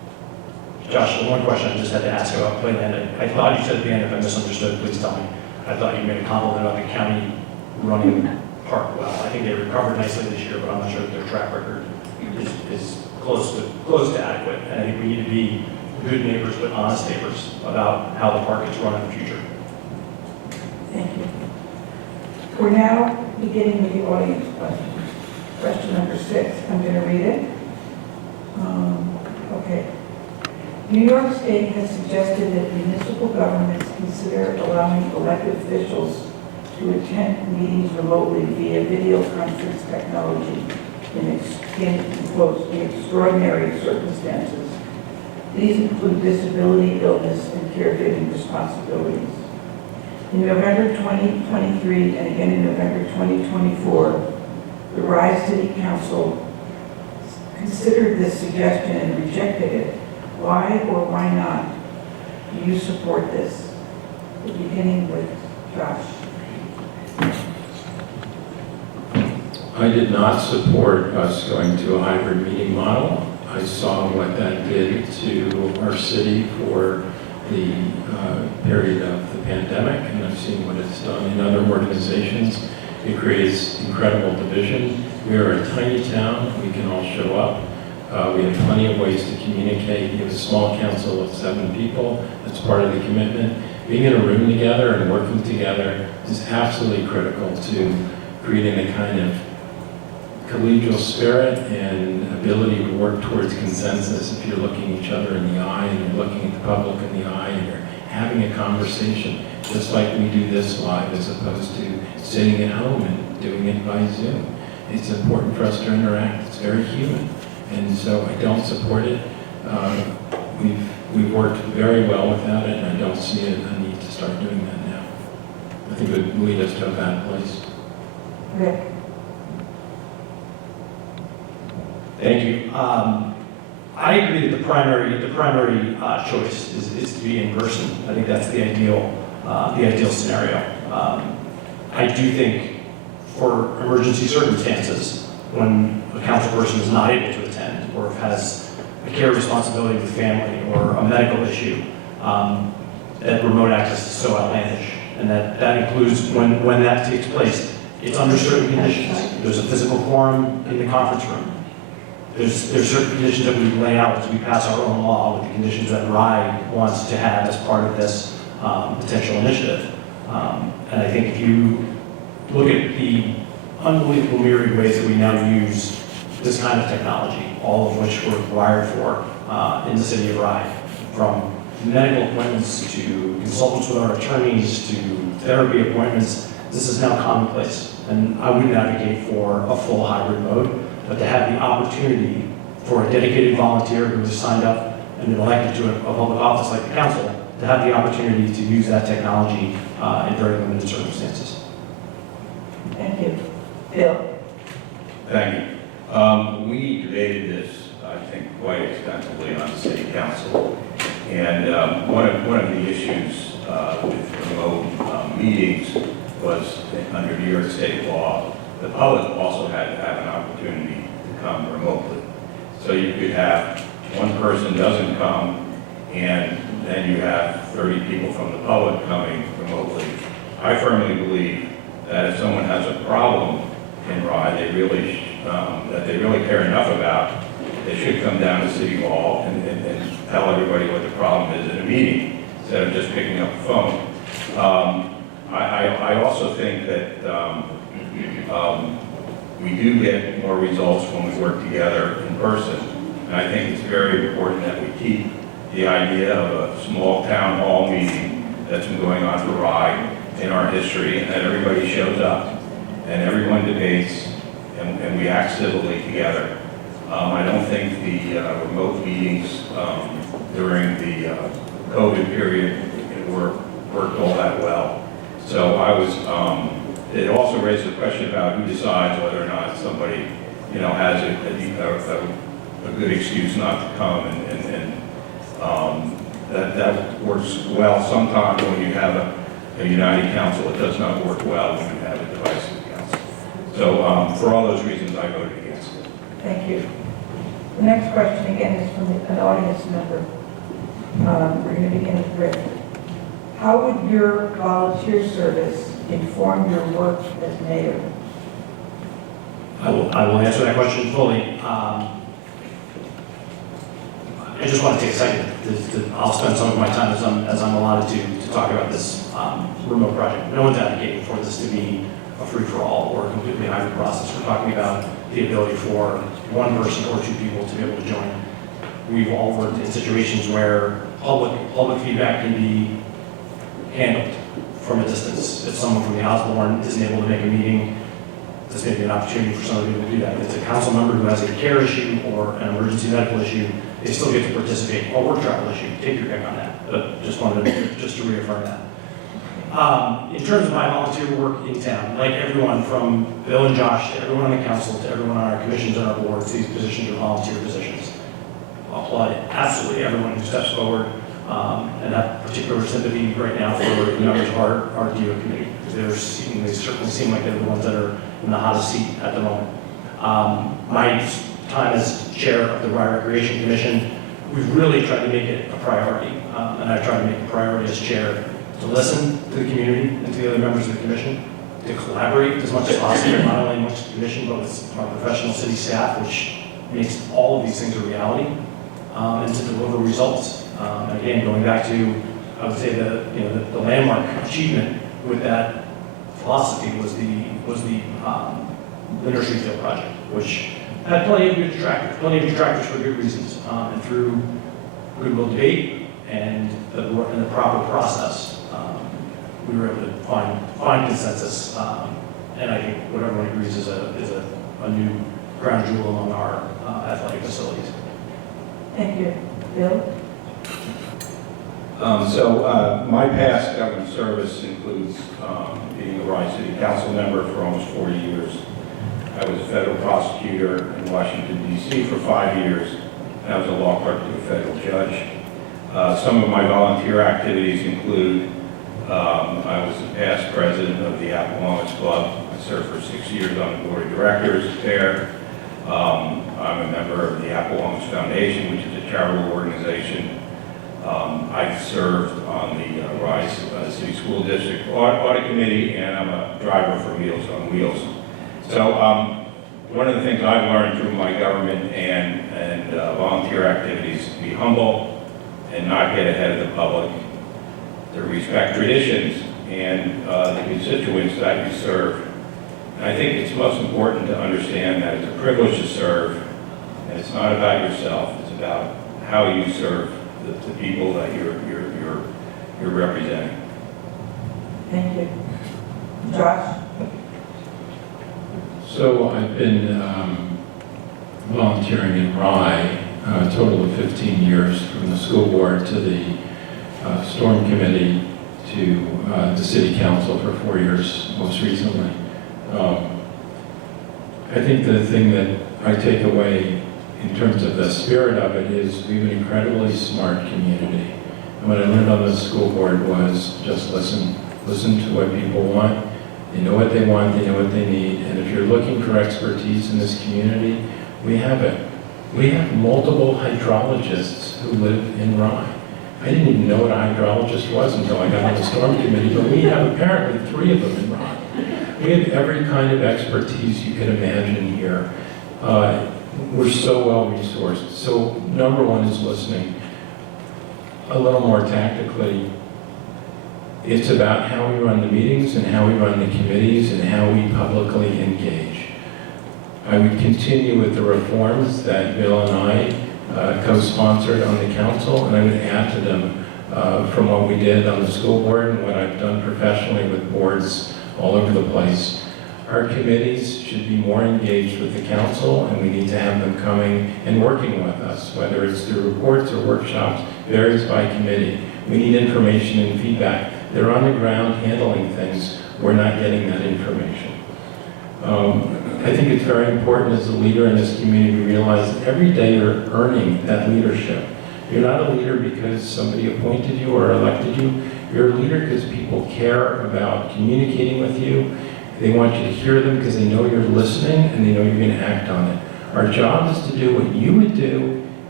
Josh, the one question I just had to ask about Playland, I thought you said at the end, if I misunderstood, please tell me. I thought you made a compliment on the county running park well. I think they recovered nicely this year, but I'm not sure that their track record is close to adequate. And I think we need to be good neighbors, but honest neighbors about how the park is run in the future. Thank you. We're now beginning with the audience questions. Question number 6, I'm going to read it. Okay. New York State has suggested that municipal governments consider allowing elected officials to attend meetings remotely via video conference technology in quotes, in extraordinary circumstances. These include disability, illness, and caregiving responsibilities. In November 2023 and again in November 2024, the Rye City Council considered this suggestion and rejected it. Why or why not do you support this? Beginning with Josh. I did not support us going to a hybrid meeting model. I saw what that did to our city for the period of the pandemic, and I've seen what it's done in other organizations. It creates incredible division. We are a tiny town. We can all show up. We have plenty of ways to communicate. We have a small council of 7 people. That's part of the commitment. Being in a room together and working together is absolutely critical to creating a kind of collegial spirit and ability to work towards consensus. If you're looking each other in the eye and you're looking at the public in the eye and you're having a conversation, just like we do this live as opposed to sitting at home and doing it by Zoom. It's important for us to interact. It's very human. And so I don't support it. We've worked very well without it, and I don't see a need to start doing that now. I think it would lead us to a bad place. Rick. Thank you. I agree that the primary choice is to be in person. I think that's the ideal scenario. I do think for emergency circumstances, when a council person is not able to attend or has a care responsibility with family or a medical issue, that remote access is so outlandish. And that includes when that takes place, it's under certain conditions. There's a physical quorum in the conference room. There's certain conditions that we lay out as we pass our own law with the conditions that RIE wants to have as part of this potential initiative. And I think if you look at the unbelievable myriad ways that we now use this kind of technology, all of which we're required for in the city of Rye, from medical appointments to consultants with our attorneys to therapy appointments, this is now commonplace. And I wouldn't advocate for a full hybrid mode, but to have the opportunity for a dedicated volunteer who has signed up and been elected to a public office like the council, to have the opportunity to use that technology in very limited circumstances. Thank you. Bill. Thank you. We debated this, I think, quite extensively on the city council. And one of the issues with remote meetings was under New York State law, the public also had to have an opportunity to come remotely. So you could have one person doesn't come, and then you have 30 people from the public coming remotely. I firmly believe that if someone has a problem in Rye, that they really care enough about, they should come down to City Hall and tell everybody what the problem is in a meeting, instead of just picking up the phone. I also think that we do get more results when we work together in person. And I think it's very important that we keep the idea of a small town hall meeting that's been going on for Rye in our history, and that everybody shows up and everyone debates and we act civilly together. I don't think the remote meetings during the COVID period worked all that well. So it also raised the question about who decides whether or not somebody, has a good excuse not to come, and that works well sometimes when you have a united council. It does not work well when you have a divisive council. So for all those reasons, I voted against it. Thank you. The next question again is from an audience member. We're going to begin with Rick. How would your volunteer service inform your work as mayor? I will answer that question fully. I just want to take a second. I'll spend some of my time as I'm allotted to talk about this remote project. No one's advocating for this to be a free-for-all or a completely hybrid process. We're talking about the ability for one person or two people to be able to join. We've all worked in situations where public feedback can be handled from a distance. If someone from the Osborn isn't able to make a meeting, there's maybe an opportunity for somebody to do that. If it's a council member who has a care issue or an emergency medical issue, they still get to participate, or work travel issue. Take your pick on that. But just wanted to reaffirm that. In terms of my volunteer work in town, like everyone from Bill and Josh to everyone on the council to everyone on our commissions and our boards, these positions are volunteer positions. I'll applaud absolutely everyone who steps forward and have particular sympathy right now for the members of our DO committee. They certainly seem like they're the ones that are in the hottest seat at the moment. My time as chair of the Rye Recreation Commission, we've really tried to make it a priority, and I've tried to make it a priority as chair to listen to the community and to the other members of the commission, to collaborate as much as possible, not only with the commission, but with our professional city staff, which makes all of these things a reality, and to deliver results. And again, going back to, I would say the landmark achievement with that philosophy was the Nursery Field project, which had plenty of detractors for good reasons, and through goodwill debate and the proper process, we were able to find consensus, and I think what everyone agrees is a new crown jewel among our athletic facilities. Thank you. Bill? My past government service includes being a Rye City Council member for almost 40 years. I was a federal prosecutor in Washington, D.C. for 5 years. I was a law clerk to a federal judge. Some of my volunteer activities include I was the past president of the Apple Club. I served for 6 years on the board of directors there. I'm a member of the Apple Foundation, which is a charitable organization. I've served on the Rye City School District Audit Committee, and I'm a driver for Meals on Wheels. So one of the things I've learned through my government and volunteer activities is to be humble and not get ahead of the public, to respect traditions and the constituents that you serve. And I think it's most important to understand that it's a privilege to serve, and it's not about yourself. It's about how you serve the people that you're representing. Thank you. Josh? So I've been volunteering in Rye a total of 15 years, from the school board to the storm committee to the city council for 4 years most recently. I think the thing that I take away in terms of the spirit of it is we have an incredibly smart community. And what I learned on the school board was just listen to what people want. They know what they want, they know what they need, and if you're looking for expertise in this community, we have it. We have multiple hydrologists who live in Rye. I didn't even know what a hydrologist was until I got on the storm committee, but we have apparently 3 of them in Rye. We have every kind of expertise you can imagine here. We're so well resourced. So number one is listening. A little more tactically, it's about how we run the meetings and how we run the committees and how we publicly engage. I would continue with the reforms that Bill and I co-sponsored on the council, and I would add to them from what we did on the school board and what I've done professionally with boards all over the place. Our committees should be more engaged with the council, and we need to have them coming and working with us, whether it's through reports or workshops, varies by committee. We need information and feedback. They're on the ground handling things. We're not getting that information. I think it's very important as a leader in this community to realize that every day you're earning that leadership. You're not a leader because somebody appointed you or elected you. You're a leader because people care about communicating with you. They want you to hear them because they know you're listening and they know you're going to act on it. Our job is to do what you would do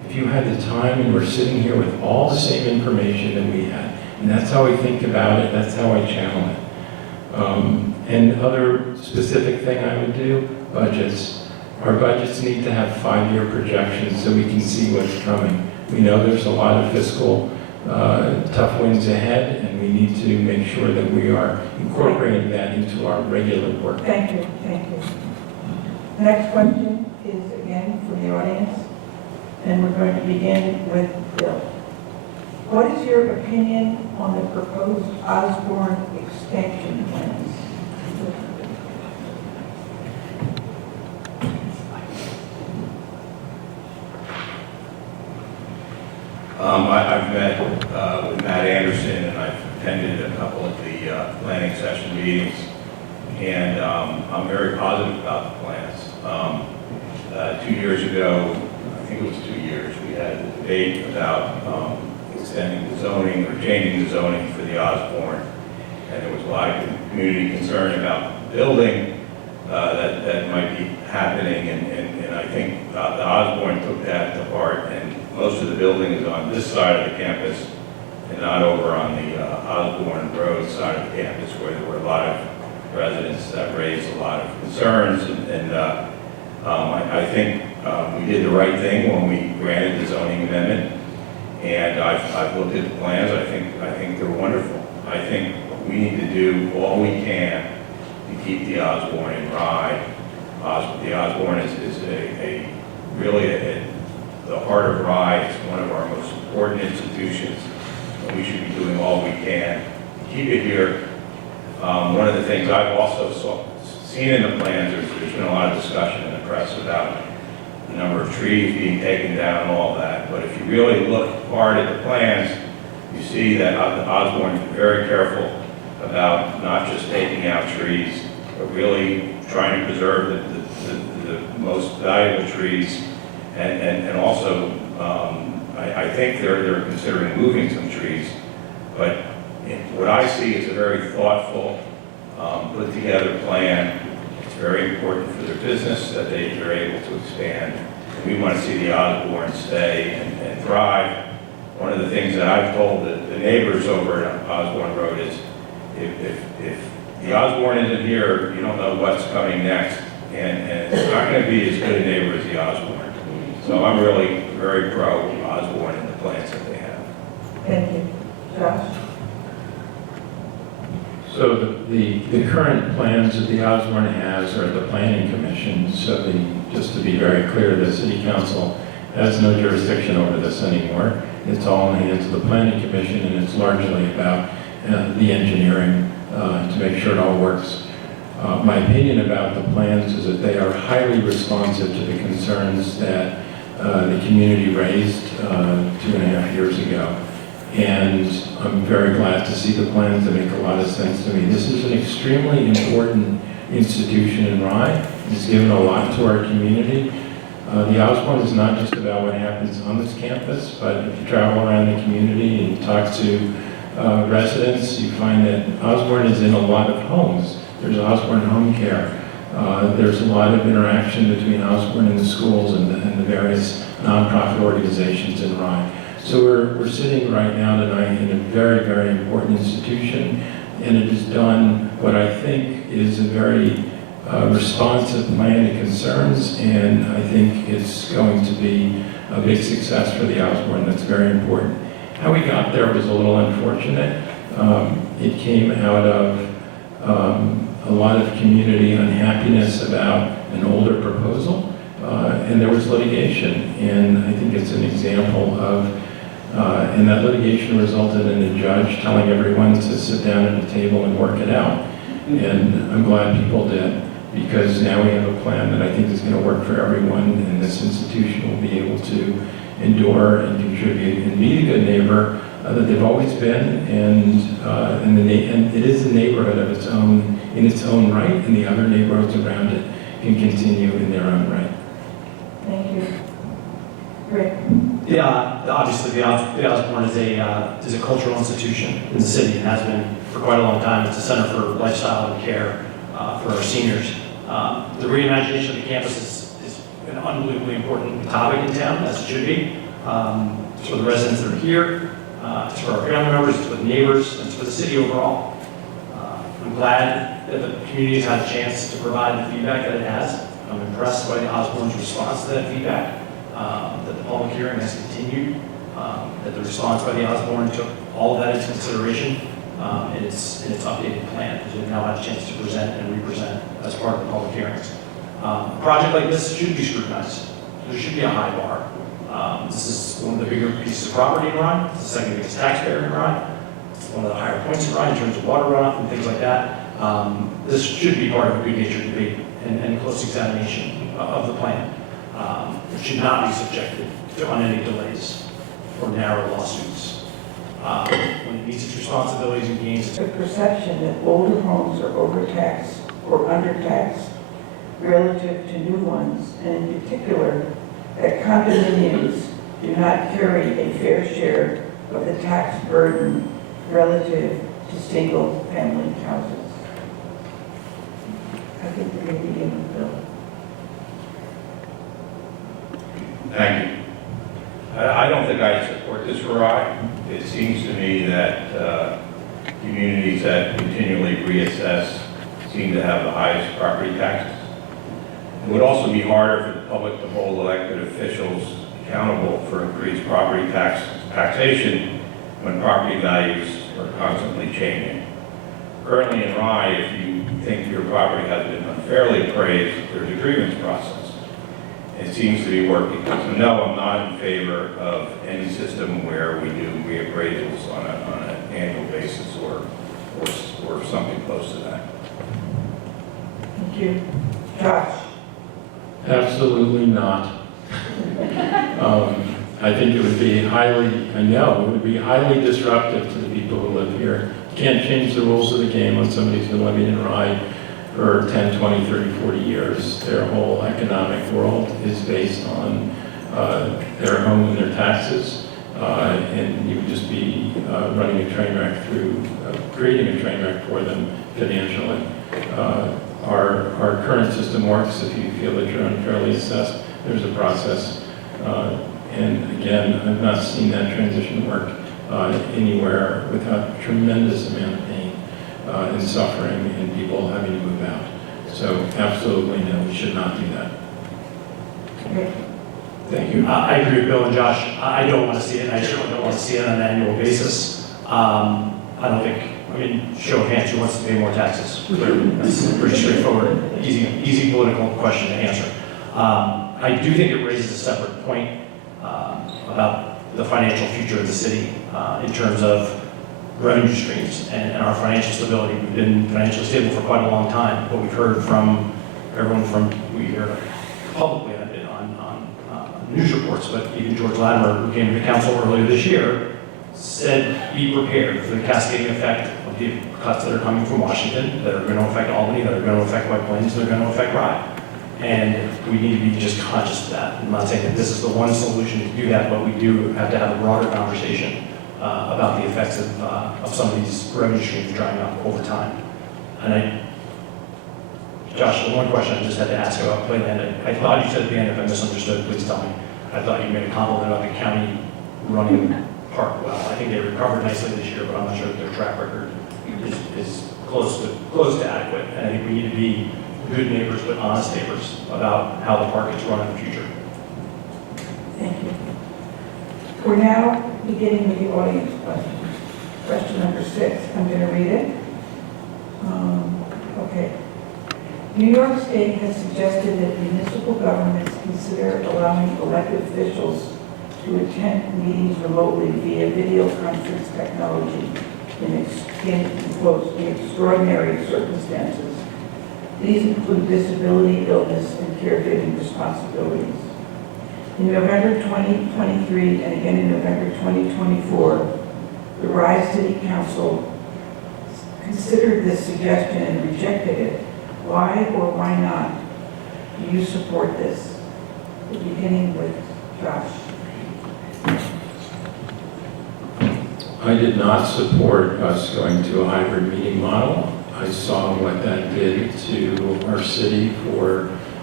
if you had the time and were sitting here with all the same information that we had. And that's how I think about it, that's how I channel it. And other specific thing I would do, budgets. Our budgets need to have 5-year projections so we can see what's coming. We know there's a lot of fiscal tough winds ahead, and we need to make sure that we are incorporating that into our regular work. Thank you, thank you. Next question is again from the audience, and we're going to begin with Bill. What is your opinion on the proposed Osborn extension plans? I've met with Matt Anderson, and I've attended a couple of the planning session meetings, and I'm very positive about the plans. 2 years ago, I think it was 2 years, we had a debate about extending the zoning or changing the zoning for the Osborn, and there was a lot of community concern about building that might be happening, and I think the Osborn took that to heart, and most of the building is on this side of the campus and not over on the Osborn Road side of the campus, where there were a lot of residents that raised a lot of concerns, and I think we did the right thing when we granted the zoning amendment, and I've looked at the plans. I think they're wonderful. I think we need to do all we can to keep the Osborn in Rye. The Osborn is really the heart of Rye. It's one of our most important institutions, and we should be doing all we can to keep it here. One of the things I've also seen in the plans, there's been a lot of discussion in the press about the number of trees being taken down and all that, but if you really look hard at the plans, you see that Osborn is very careful about not just taking out trees, but really trying to preserve the most valuable trees, and also I think they're considering moving some trees, but what I see is a very thoughtful, put together plan. It's very important for their business that they're able to expand. We want to see the Osborn stay and thrive. One of the things that I've told the neighbors over at Osborn Road is, if the Osborn isn't here, you don't know what's coming next, and it's not going to be as good a neighbor as the Osborn. So I'm really very pro Osborn and the plans that they have. Thank you. Josh? So the current plans that the Osborn has are the Planning Commission. So just to be very clear, the City Council has no jurisdiction over this anymore. It's all in the hands of the Planning Commission, and it's largely about the engineering to make sure it all works. My opinion about the plans is that they are highly responsive to the concerns that the community raised 2.5 years ago. And I'm very glad to see the plans that make a lot of sense to me. This is an extremely important institution in Rye. It's given a lot to our community. The Osborn is not just about what happens on this campus, but if you travel around the community and you talk to residents, you find that Osborn is in a lot of homes. There's Osborn Home Care. There's a lot of interaction between Osborn and the schools and the various nonprofit organizations in Rye. So we're sitting right now tonight in a very, very important institution, and it has done what I think is a very responsive plan to concerns, and I think it's going to be a big success for the Osborn. That's very important. How we got there was a little unfortunate. It came out of a lot of community unhappiness about an older proposal, and there was litigation, and I think it's an example of and that litigation resulted in a judge telling everyone to sit down at a table and work it out. And I'm glad people did, because now we have a plan that I think is going to work for everyone, and this institution will be able to endure and contribute and be the good neighbor that they've always been, and it is a neighborhood of its own, in its own right, and the other neighborhoods around it can continue in their own right. Thank you. Rick? Yeah, obviously the Osborn is a cultural institution in the city and has been for quite a long time. It's a center for lifestyle and care for our seniors. The reimagination of the campus is an unbelievably important topic in town, as it should be. It's for the residents that are here, it's for our family members, it's for the neighbors, and it's for the city overall. I'm glad that the community has had a chance to provide the feedback that it has. I'm impressed by the Osborn's response to that feedback, that the public hearing has continued, that the response by the Osborn took all of that into consideration in its updated plan, which we've now had a chance to present and represent as part of the public hearings. A project like this should be scrutinized. There should be a high bar. This is one of the bigger pieces of property in Rye. It's the second biggest taxpayer in Rye. It's one of the higher points in Rye in terms of water runoff and things like that. This should be part of a good-natured debate and close examination of the plan. It should not be subjected to unending delays or narrow lawsuits. When it meets its responsibilities and gains its The perception that older homes are overtaxed or undertaxed relative to new ones, and in particular, that condominiums do not carry a fair share of the tax burden relative to single-family houses. I think we're going to begin with Bill. Thank you. I don't think I support this variety. It seems to me that communities that continually reassess seem to have the highest property taxes. It would also be harder for the public to hold elected officials accountable for increased property taxation when property values are constantly changing. Currently in Rye, if you think your property has been unfairly appraised, there's a grievance process. It seems to be working. So no, I'm not in favor of any system where we do reappraisals on an annual basis or something close to that. Thank you. Josh? Absolutely not. I think it would be it would be highly disruptive to the people who live here. You can't change the rules of the game when somebody's been living in Rye for 10, 20, 30, 40 years. Their whole economic world is based on their home and their taxes. And you would just be running a train wreck creating a train wreck for them financially. Our current system works. If you feel that you're unfairly assessed, there's a process. And again, I've not seen that transition work anywhere without a tremendous amount of pain and suffering and people having to move out. So absolutely no, we should not do that. Okay. Thank you. I agree with Bill and Josh. I don't want to see it, and I certainly don't want to see it on an annual basis. Show of hands, who wants to pay more taxes? That's pretty straightforward, easy political question to answer. I do think it raises a separate point about the financial future of the city in terms of revenue streams and our financial stability. We've been financially stable for quite a long time, but we've heard from everyone we hear publicly on news reports, but even George Latimer, who came to the council earlier this year, said be prepared for the cascading effect of the cuts that are coming from Washington, that are going to affect Albany, that are going to affect White Plains, that are going to affect Rye. And we need to be just conscious of that. I'm not saying that this is the one solution to do that, but we do have to have a broader conversation about the effects of some of these revenue streams drying up over time. And Josh, the one question I just had to ask about Playland, I thought you said at the end, if I misunderstood, please tell me. I thought you made a compliment about the county running park well. I think they recovered nicely this year, but I'm not sure that their track record is close to adequate. And I think we need to be good neighbors, but honest neighbors about how the park is run in the future. Thank you. We're now beginning with the audience questions. Question number 6, I'm going to read it. Okay. New York State has suggested that municipal governments consider allowing elected officials to attend meetings remotely via video conference technology in extraordinary circumstances. These include disability, illness, and caregiving responsibilities. In November 2023 and again in November 2024, the Rye City Council considered this suggestion and rejected it. Why or why not do you support this? Beginning with Josh. I did not support us going to a hybrid meeting model. I saw what that did to our city for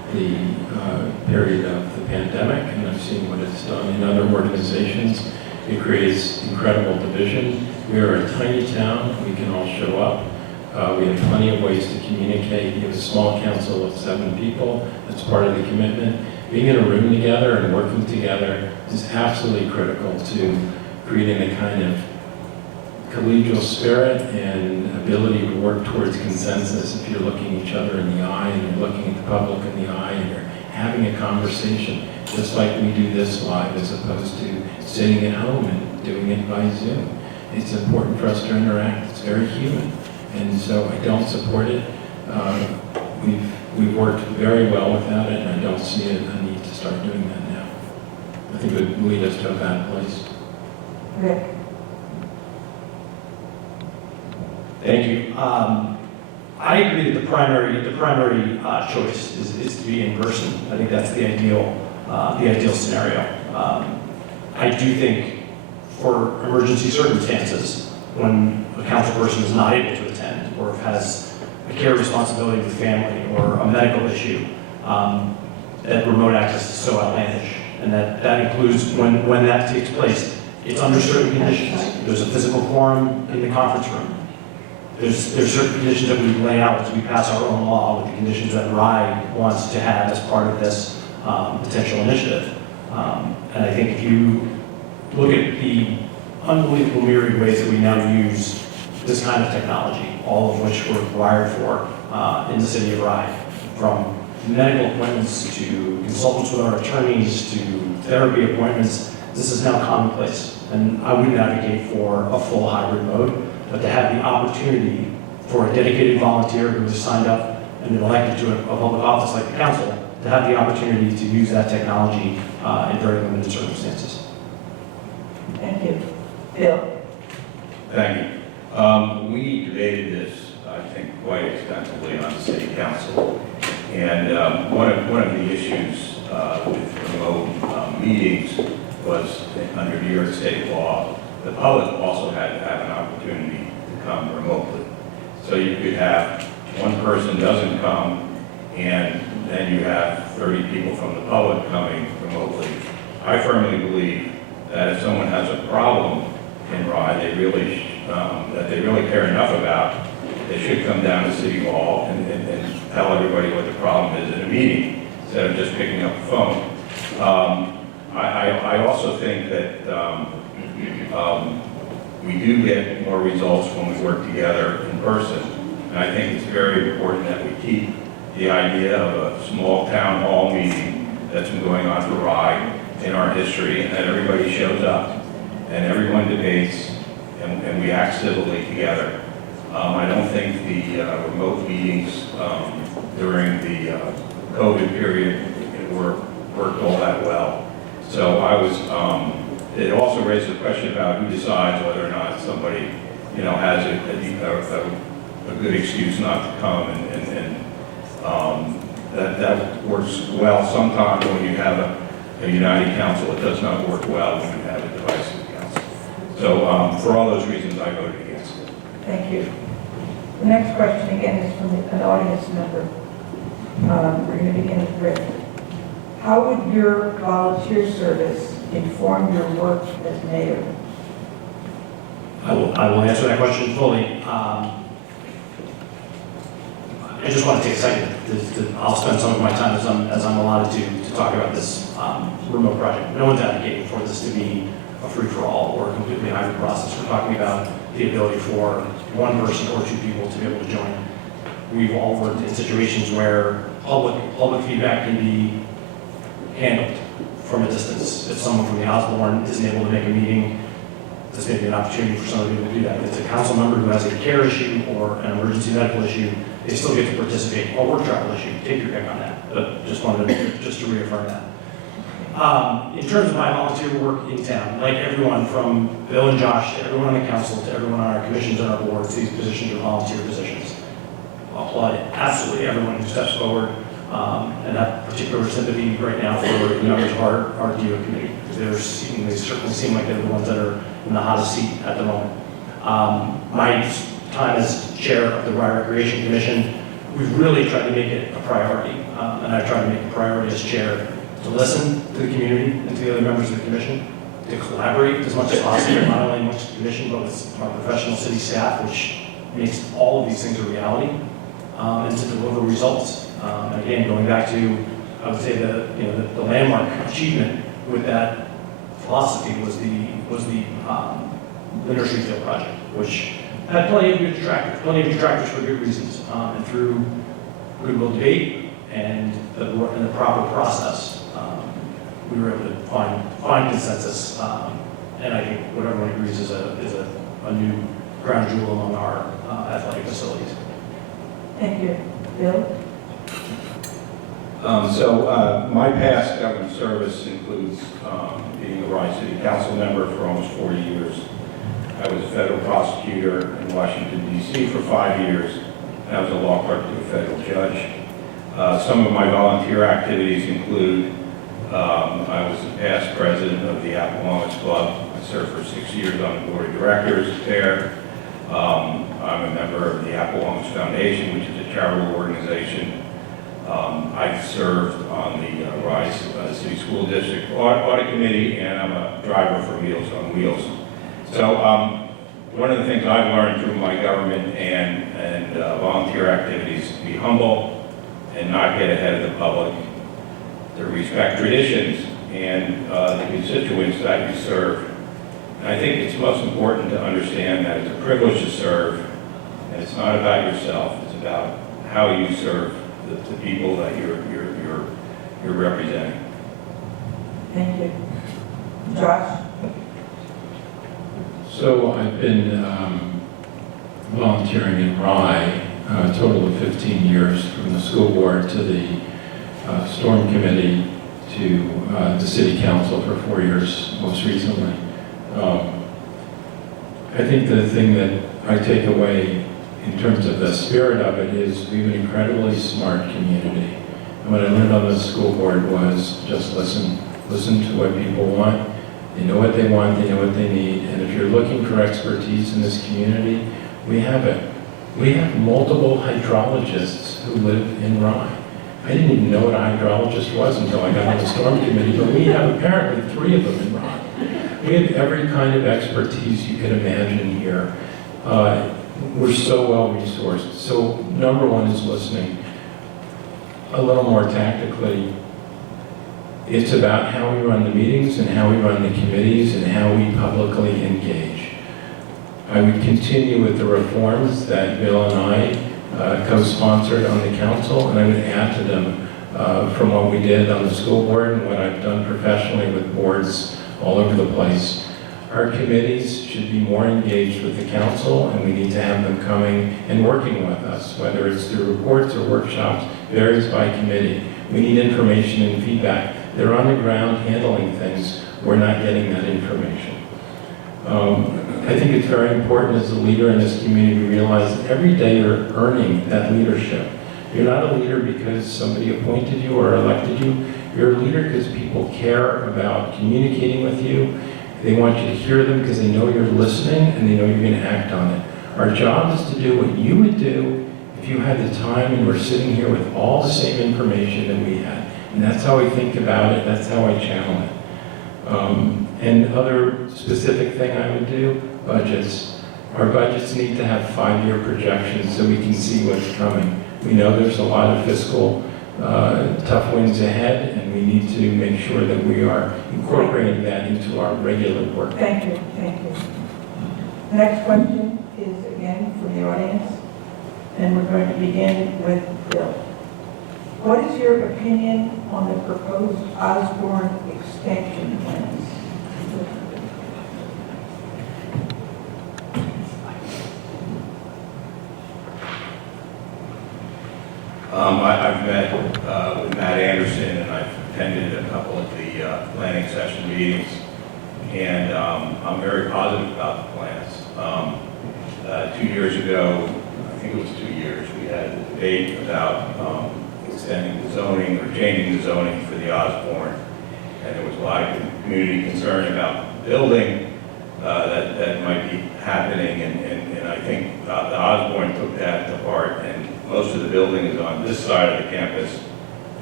the period of the pandemic, and I've seen what it's done in other organizations. It creates incredible division. We are a tiny town. We can all show up. We have plenty of ways to communicate. You have a small council of 7 people. That's part of the commitment. Being in a room together and working together is absolutely critical to creating a kind of collegial spirit and ability to work towards consensus. If you're looking each other in the eye and you're looking at the public in the eye and you're having a conversation, just like we do this live as opposed to sitting at home and doing it by Zoom. It's important for us to interact. It's very human. And so I don't support it. We've worked very well without it, and I don't see a need to start doing that now. I think it would lead us to a bad place. Rick? Thank you. I agree that the primary choice is to be in person. I think that's the ideal scenario. I do think for emergency circumstances, when a council person is not able to attend or has a care responsibility with family or a medical issue, that remote access is so outlandish. And that includes when that takes place, it's under certain conditions. There's a physical quorum in the conference room. There's certain conditions that we lay out as we pass our own law with the conditions that RIE wants to have as part of this potential initiative. And I think if you look at the unbelievable myriad ways that we now use this kind of technology, all of which we're required for in the city of Rye, from medical appointments to consultants with our attorneys to therapy appointments, this is now commonplace. And I wouldn't advocate for a full hybrid mode, but to have the opportunity for a dedicated volunteer who has signed up and been elected to a public office like the council, to have the opportunity to use that technology in very limited circumstances. Thank you. Bill? Thank you. We debated this, I think, quite extensively on the city council. And one of the issues with remote meetings was under New York State law, the public also had to have an opportunity to come remotely. So you could have one person doesn't come, and then you have 30 people from the public coming remotely. I firmly believe that if someone has a problem in Rye, that they really care enough about, they should come down to City Hall and tell everybody what the problem is in a meeting, instead of just picking up the phone. I also think that we do get more results when we work together in person. And I think it's very important that we keep the idea of a small town hall meeting that's been going on for Rye in our history, and that everybody shows up and everyone debates and we act civilly together. I don't think the remote meetings during the COVID period worked all that well. So it also raised the question about who decides whether or not somebody, has a good excuse not to come, and that works well sometimes when you have a united council. It does not work well when you have a divisive council. So for all those reasons, I voted against it. Thank you. The next question again is from an audience member. We're going to begin with Rick. How would your volunteer service inform your work as mayor? I will answer that question fully. I just want to take a second. I'll spend some of my time as I'm allotted to talk about this remote project. No one's advocating for this to be a free-for-all or a completely hybrid process. We're talking about the ability for one person or 2 people to be able to join. We've all worked in situations where public feedback can be handled from a distance. If someone from the Osborn isn't able to make a meeting, there's maybe an opportunity for somebody to do that. If it's a council member who has a care issue or an emergency medical issue, they still get to participate, or work travel issue. Take your pick on that. But just wanted to reaffirm that. In terms of my volunteer work in town, like everyone from Bill and Josh to everyone on the council to everyone on our commissions and our boards, these positions are volunteer positions. I'll applaud absolutely everyone who steps forward and have particular sympathy right now for the members of our DO committee. They certainly seem like they're the ones that are in the hottest seat at the moment. My time as chair of the Rye Recreation Commission, we've really tried to make it a priority. and I try to make a priority as chair to listen to the community and to the other members of the commission, to collaborate as much as possible, not only amongst the commission, but with our professional city staff, which makes all of these things a reality, and to deliver results. And again, going back to, I would say the landmark achievement with that philosophy was the nursery field project, which had plenty of detractors for good reasons, and through goodwill debate and the proper process, we were able to find consensus, and I think what everyone agrees is a new crown jewel among our athletic facilities. Thank you. Bill? My past government service includes being a Rye City Council member for almost 4 years. I was a federal prosecutor in Washington, D.C. for 5 years, and I was a law clerk to a federal judge. Some of my volunteer activities include I was the past president of the Apple Club. I served for 6 years on the board of directors there. I'm a member of the Apple Foundation, which is a charitable organization. I've served on the Rise City School District Audit Committee, and I'm a driver for Meals on Wheels. So one of the things I've learned through my government and volunteer activities is to be humble and not get ahead of the public, to respect traditions and the constituents that you serve. And I think it's most important to understand that it's a privilege to serve, and it's not about yourself. It's about how you serve the people that you're representing. Thank you. Josh? So I've been volunteering in Rye a total of 15 years, from the school board to the storm committee to the city council for 4 years most recently. I think the thing that I take away in terms of the spirit of it is we have an incredibly smart community. And what I learned on the school board was just listen to what people want. They know what they want, they know what they need, and if you're looking for expertise in this community, we have it. We have multiple hydrologists who live in Rye. I didn't even know what a hydrologist was until I got on the storm committee, but we have apparently 3 of them in Rye. We have every kind of expertise you can imagine here. We're so well resourced. So number one is listening. A little more tactically, it's about how we run the meetings and how we run the committees and how we publicly engage. I would continue with the reforms that Bill and I co-sponsored on the council, and I would add to them from what we did on the school board and what I've done professionally with boards all over the place. Our committees should be more engaged with the council, and we need to have them coming and working with us, whether it's through reports or workshops, varies by committee. We need information and feedback. They're on the ground handling things. We're not getting that information. I think it's very important as a leader in this community to realize that every day you're earning that leadership. You're not a leader because somebody appointed you or elected you. You're a leader because people care about communicating with you. They want you to hear them because they know you're listening and they know you're going to act on it. Our job is to do what you would do if you had the time and were sitting here with all the same information that we had. And that's how I think about it. That's how I channel it. And other specific thing I would do, budgets. Our budgets need to have 5-year projections so we can see what's coming. We know there's a lot of fiscal tough winds ahead, and we need to make sure that we are incorporating that into our regular work. Thank you. Thank you. The next question is again from the audience, and we're going to begin with Bill. What is your opinion on the proposed Osborn extension plans? I've met with Matt Anderson, and I've attended a couple of the planning session meetings, and I'm very positive about the plans. 2 years ago, I think it was 2 years, we had a debate about extending the zoning or changing the zoning for the Osborn, and there was a lot of community concern about building that might be happening, and I think the Osborn took that to heart, and most of the building is on this side of the campus,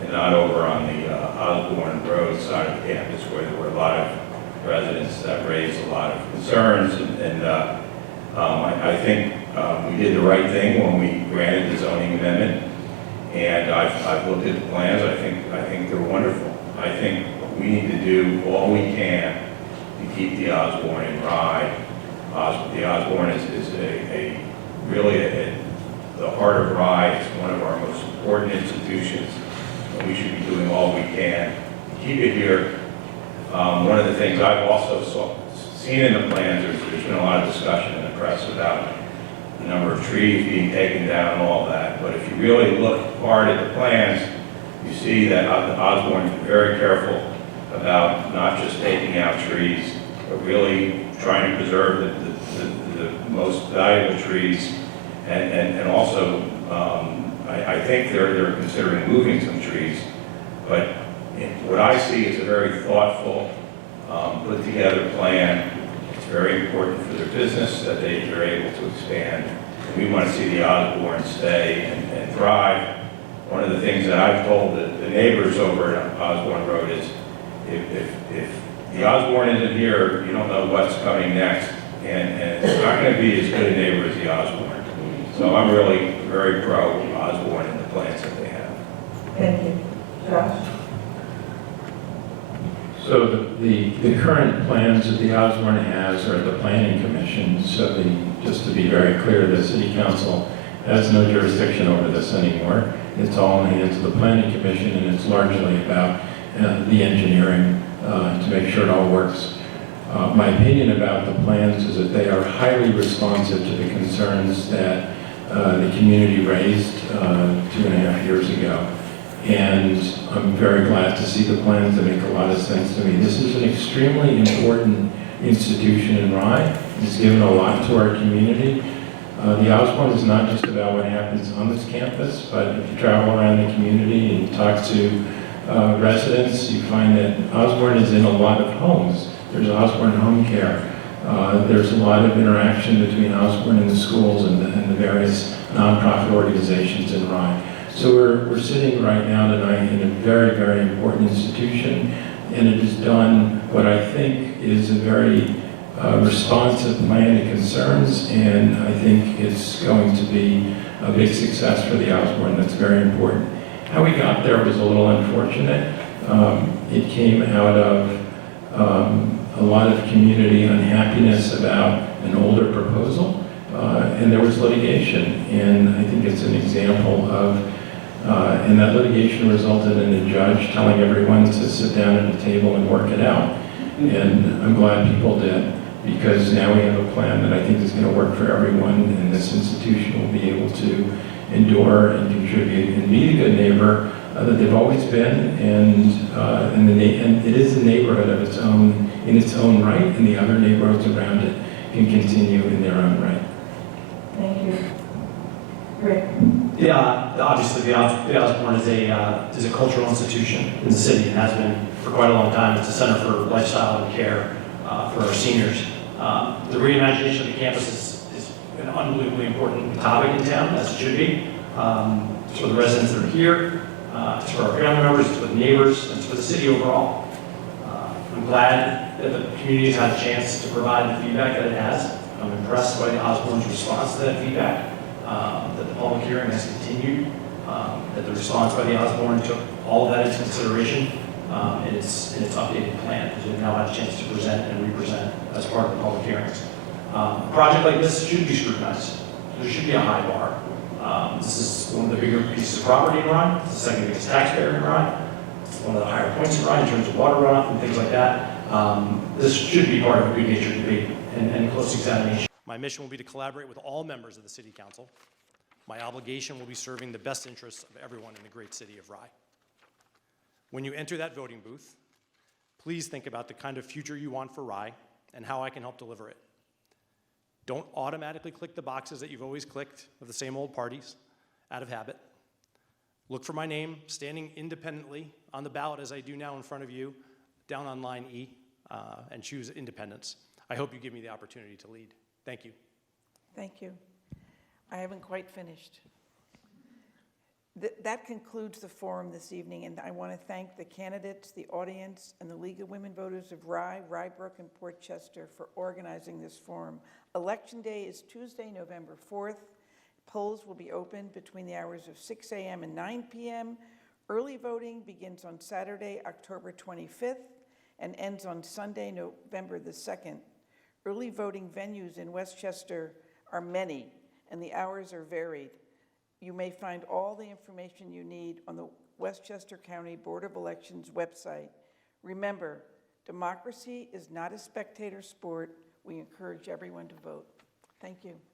and not over on the Osborn Road side of the campus, where there were a lot of residents that raised a lot of concerns. I think we did the right thing when we granted the zoning amendment. And I've looked at the plans. I think they're wonderful. I think we need to do all we can to keep the Osborn in Rye. The Osborn is really the heart of Rye. It's one of our most important institutions, and we should be doing all we can to keep it here. One of the things I've also seen in the plans, there's been a lot of discussion in the press about the number of trees being taken down and all that. But if you really look hard at the plans, you see that Osborn is very careful about not just taking out trees, but really trying to preserve the most valuable trees. And also, I think they're considering moving some trees. But what I see is a very thoughtful, put together plan. It's very important for their business that they're able to expand. We want to see the Osborn stay and thrive. One of the things that I've told the neighbors over at Osborn Road is if the Osborn isn't here, you don't know what's coming next. And it's not going to be as good a neighbor as the Osborn. So I'm really very pro Osborn and the plans that they have. Thank you. Josh? So the current plans that the Osborn has are at the Planning Commission. So just to be very clear, the City Council has no jurisdiction over this anymore. It's all in the hands of the Planning Commission, and it's largely about the engineering to make sure it all works. My opinion about the plans is that they are highly responsive to the concerns that the community raised 2.5 years ago. And I'm very glad to see the plans that make a lot of sense to me. This is an extremely important institution in Rye. It's given a lot to our community. The Osborn is not just about what happens on this campus, but if you travel around the community and you talk to residents, you find that Osborn is in a lot of homes. There's Osborn Home Care. There's a lot of interaction between Osborn and the schools and the various nonprofit organizations in Rye. So we're sitting right now tonight in a very, very important institution, and it has done what I think is a very responsive plan to concerns, and I think it's going to be a big success for the Osborn. That's very important. How we got there was a little unfortunate. It came out of a lot of community unhappiness about an older proposal, and there was litigation, and I think it's an example of and that litigation resulted in a judge telling everyone to sit down at a table and work it out. And I'm glad people did, because now we have a plan that I think is going to work for everyone, and this institution will be able to endure and contribute and be the good neighbor that they've always been, and it is a neighborhood of its own, in its own right, and the other neighborhoods around it can continue in their own right. Thank you. Rick? Yeah, obviously the Osborn is a cultural institution in the city and has been for quite a long time. It's a center for lifestyle and care for our seniors. The reimagination of the campus is an unbelievably important topic in town, as it should be. It's for the residents that are here, it's for our family members, it's for the neighbors, and it's for the city overall. I'm glad that the community has had a chance to provide the feedback that it has. I'm impressed by the Osborn's response to that feedback. That the public hearing has continued, that the response by the Osborn took all of that into consideration in its updated plan, because we've now had a chance to present and re-present as part of the public hearings. A project like this should be scrutinized. There should be a high bar. This is one of the bigger pieces of property in Rye. It's the second biggest taxpayer in Rye. It's one of the higher points in Rye in terms of water runoff and things like that. This should be part of a good-natured debate and close examination. My mission will be to collaborate with all members of the City Council. My obligation will be serving the best interests of everyone in the great city of Rye. When you enter that voting booth, please think about the kind of future you want for Rye and how I can help deliver it. Don't automatically click the boxes that you've always clicked of the same old parties out of habit. Look for my name standing independently on the ballot as I do now in front of you, down on line E, and choose independence. I hope you give me the opportunity to lead. Thank you. Thank you. I haven't quite finished. That concludes the forum this evening, and I want to thank the candidates, the audience, and the League of Women Voters of Rye, Rybrook, and Port Chester for organizing this forum. Election Day is Tuesday, November 4th. Polls will be open between the hours of 6 a.m. and 9 p.m. Early voting begins on Saturday, October 25th, and ends on Sunday, November the 2nd. Early voting venues in Westchester are many, and the hours are varied. You may find all the information you need on the Westchester County Board of Elections website. Remember, democracy is not a spectator sport. We encourage everyone to vote. Thank you.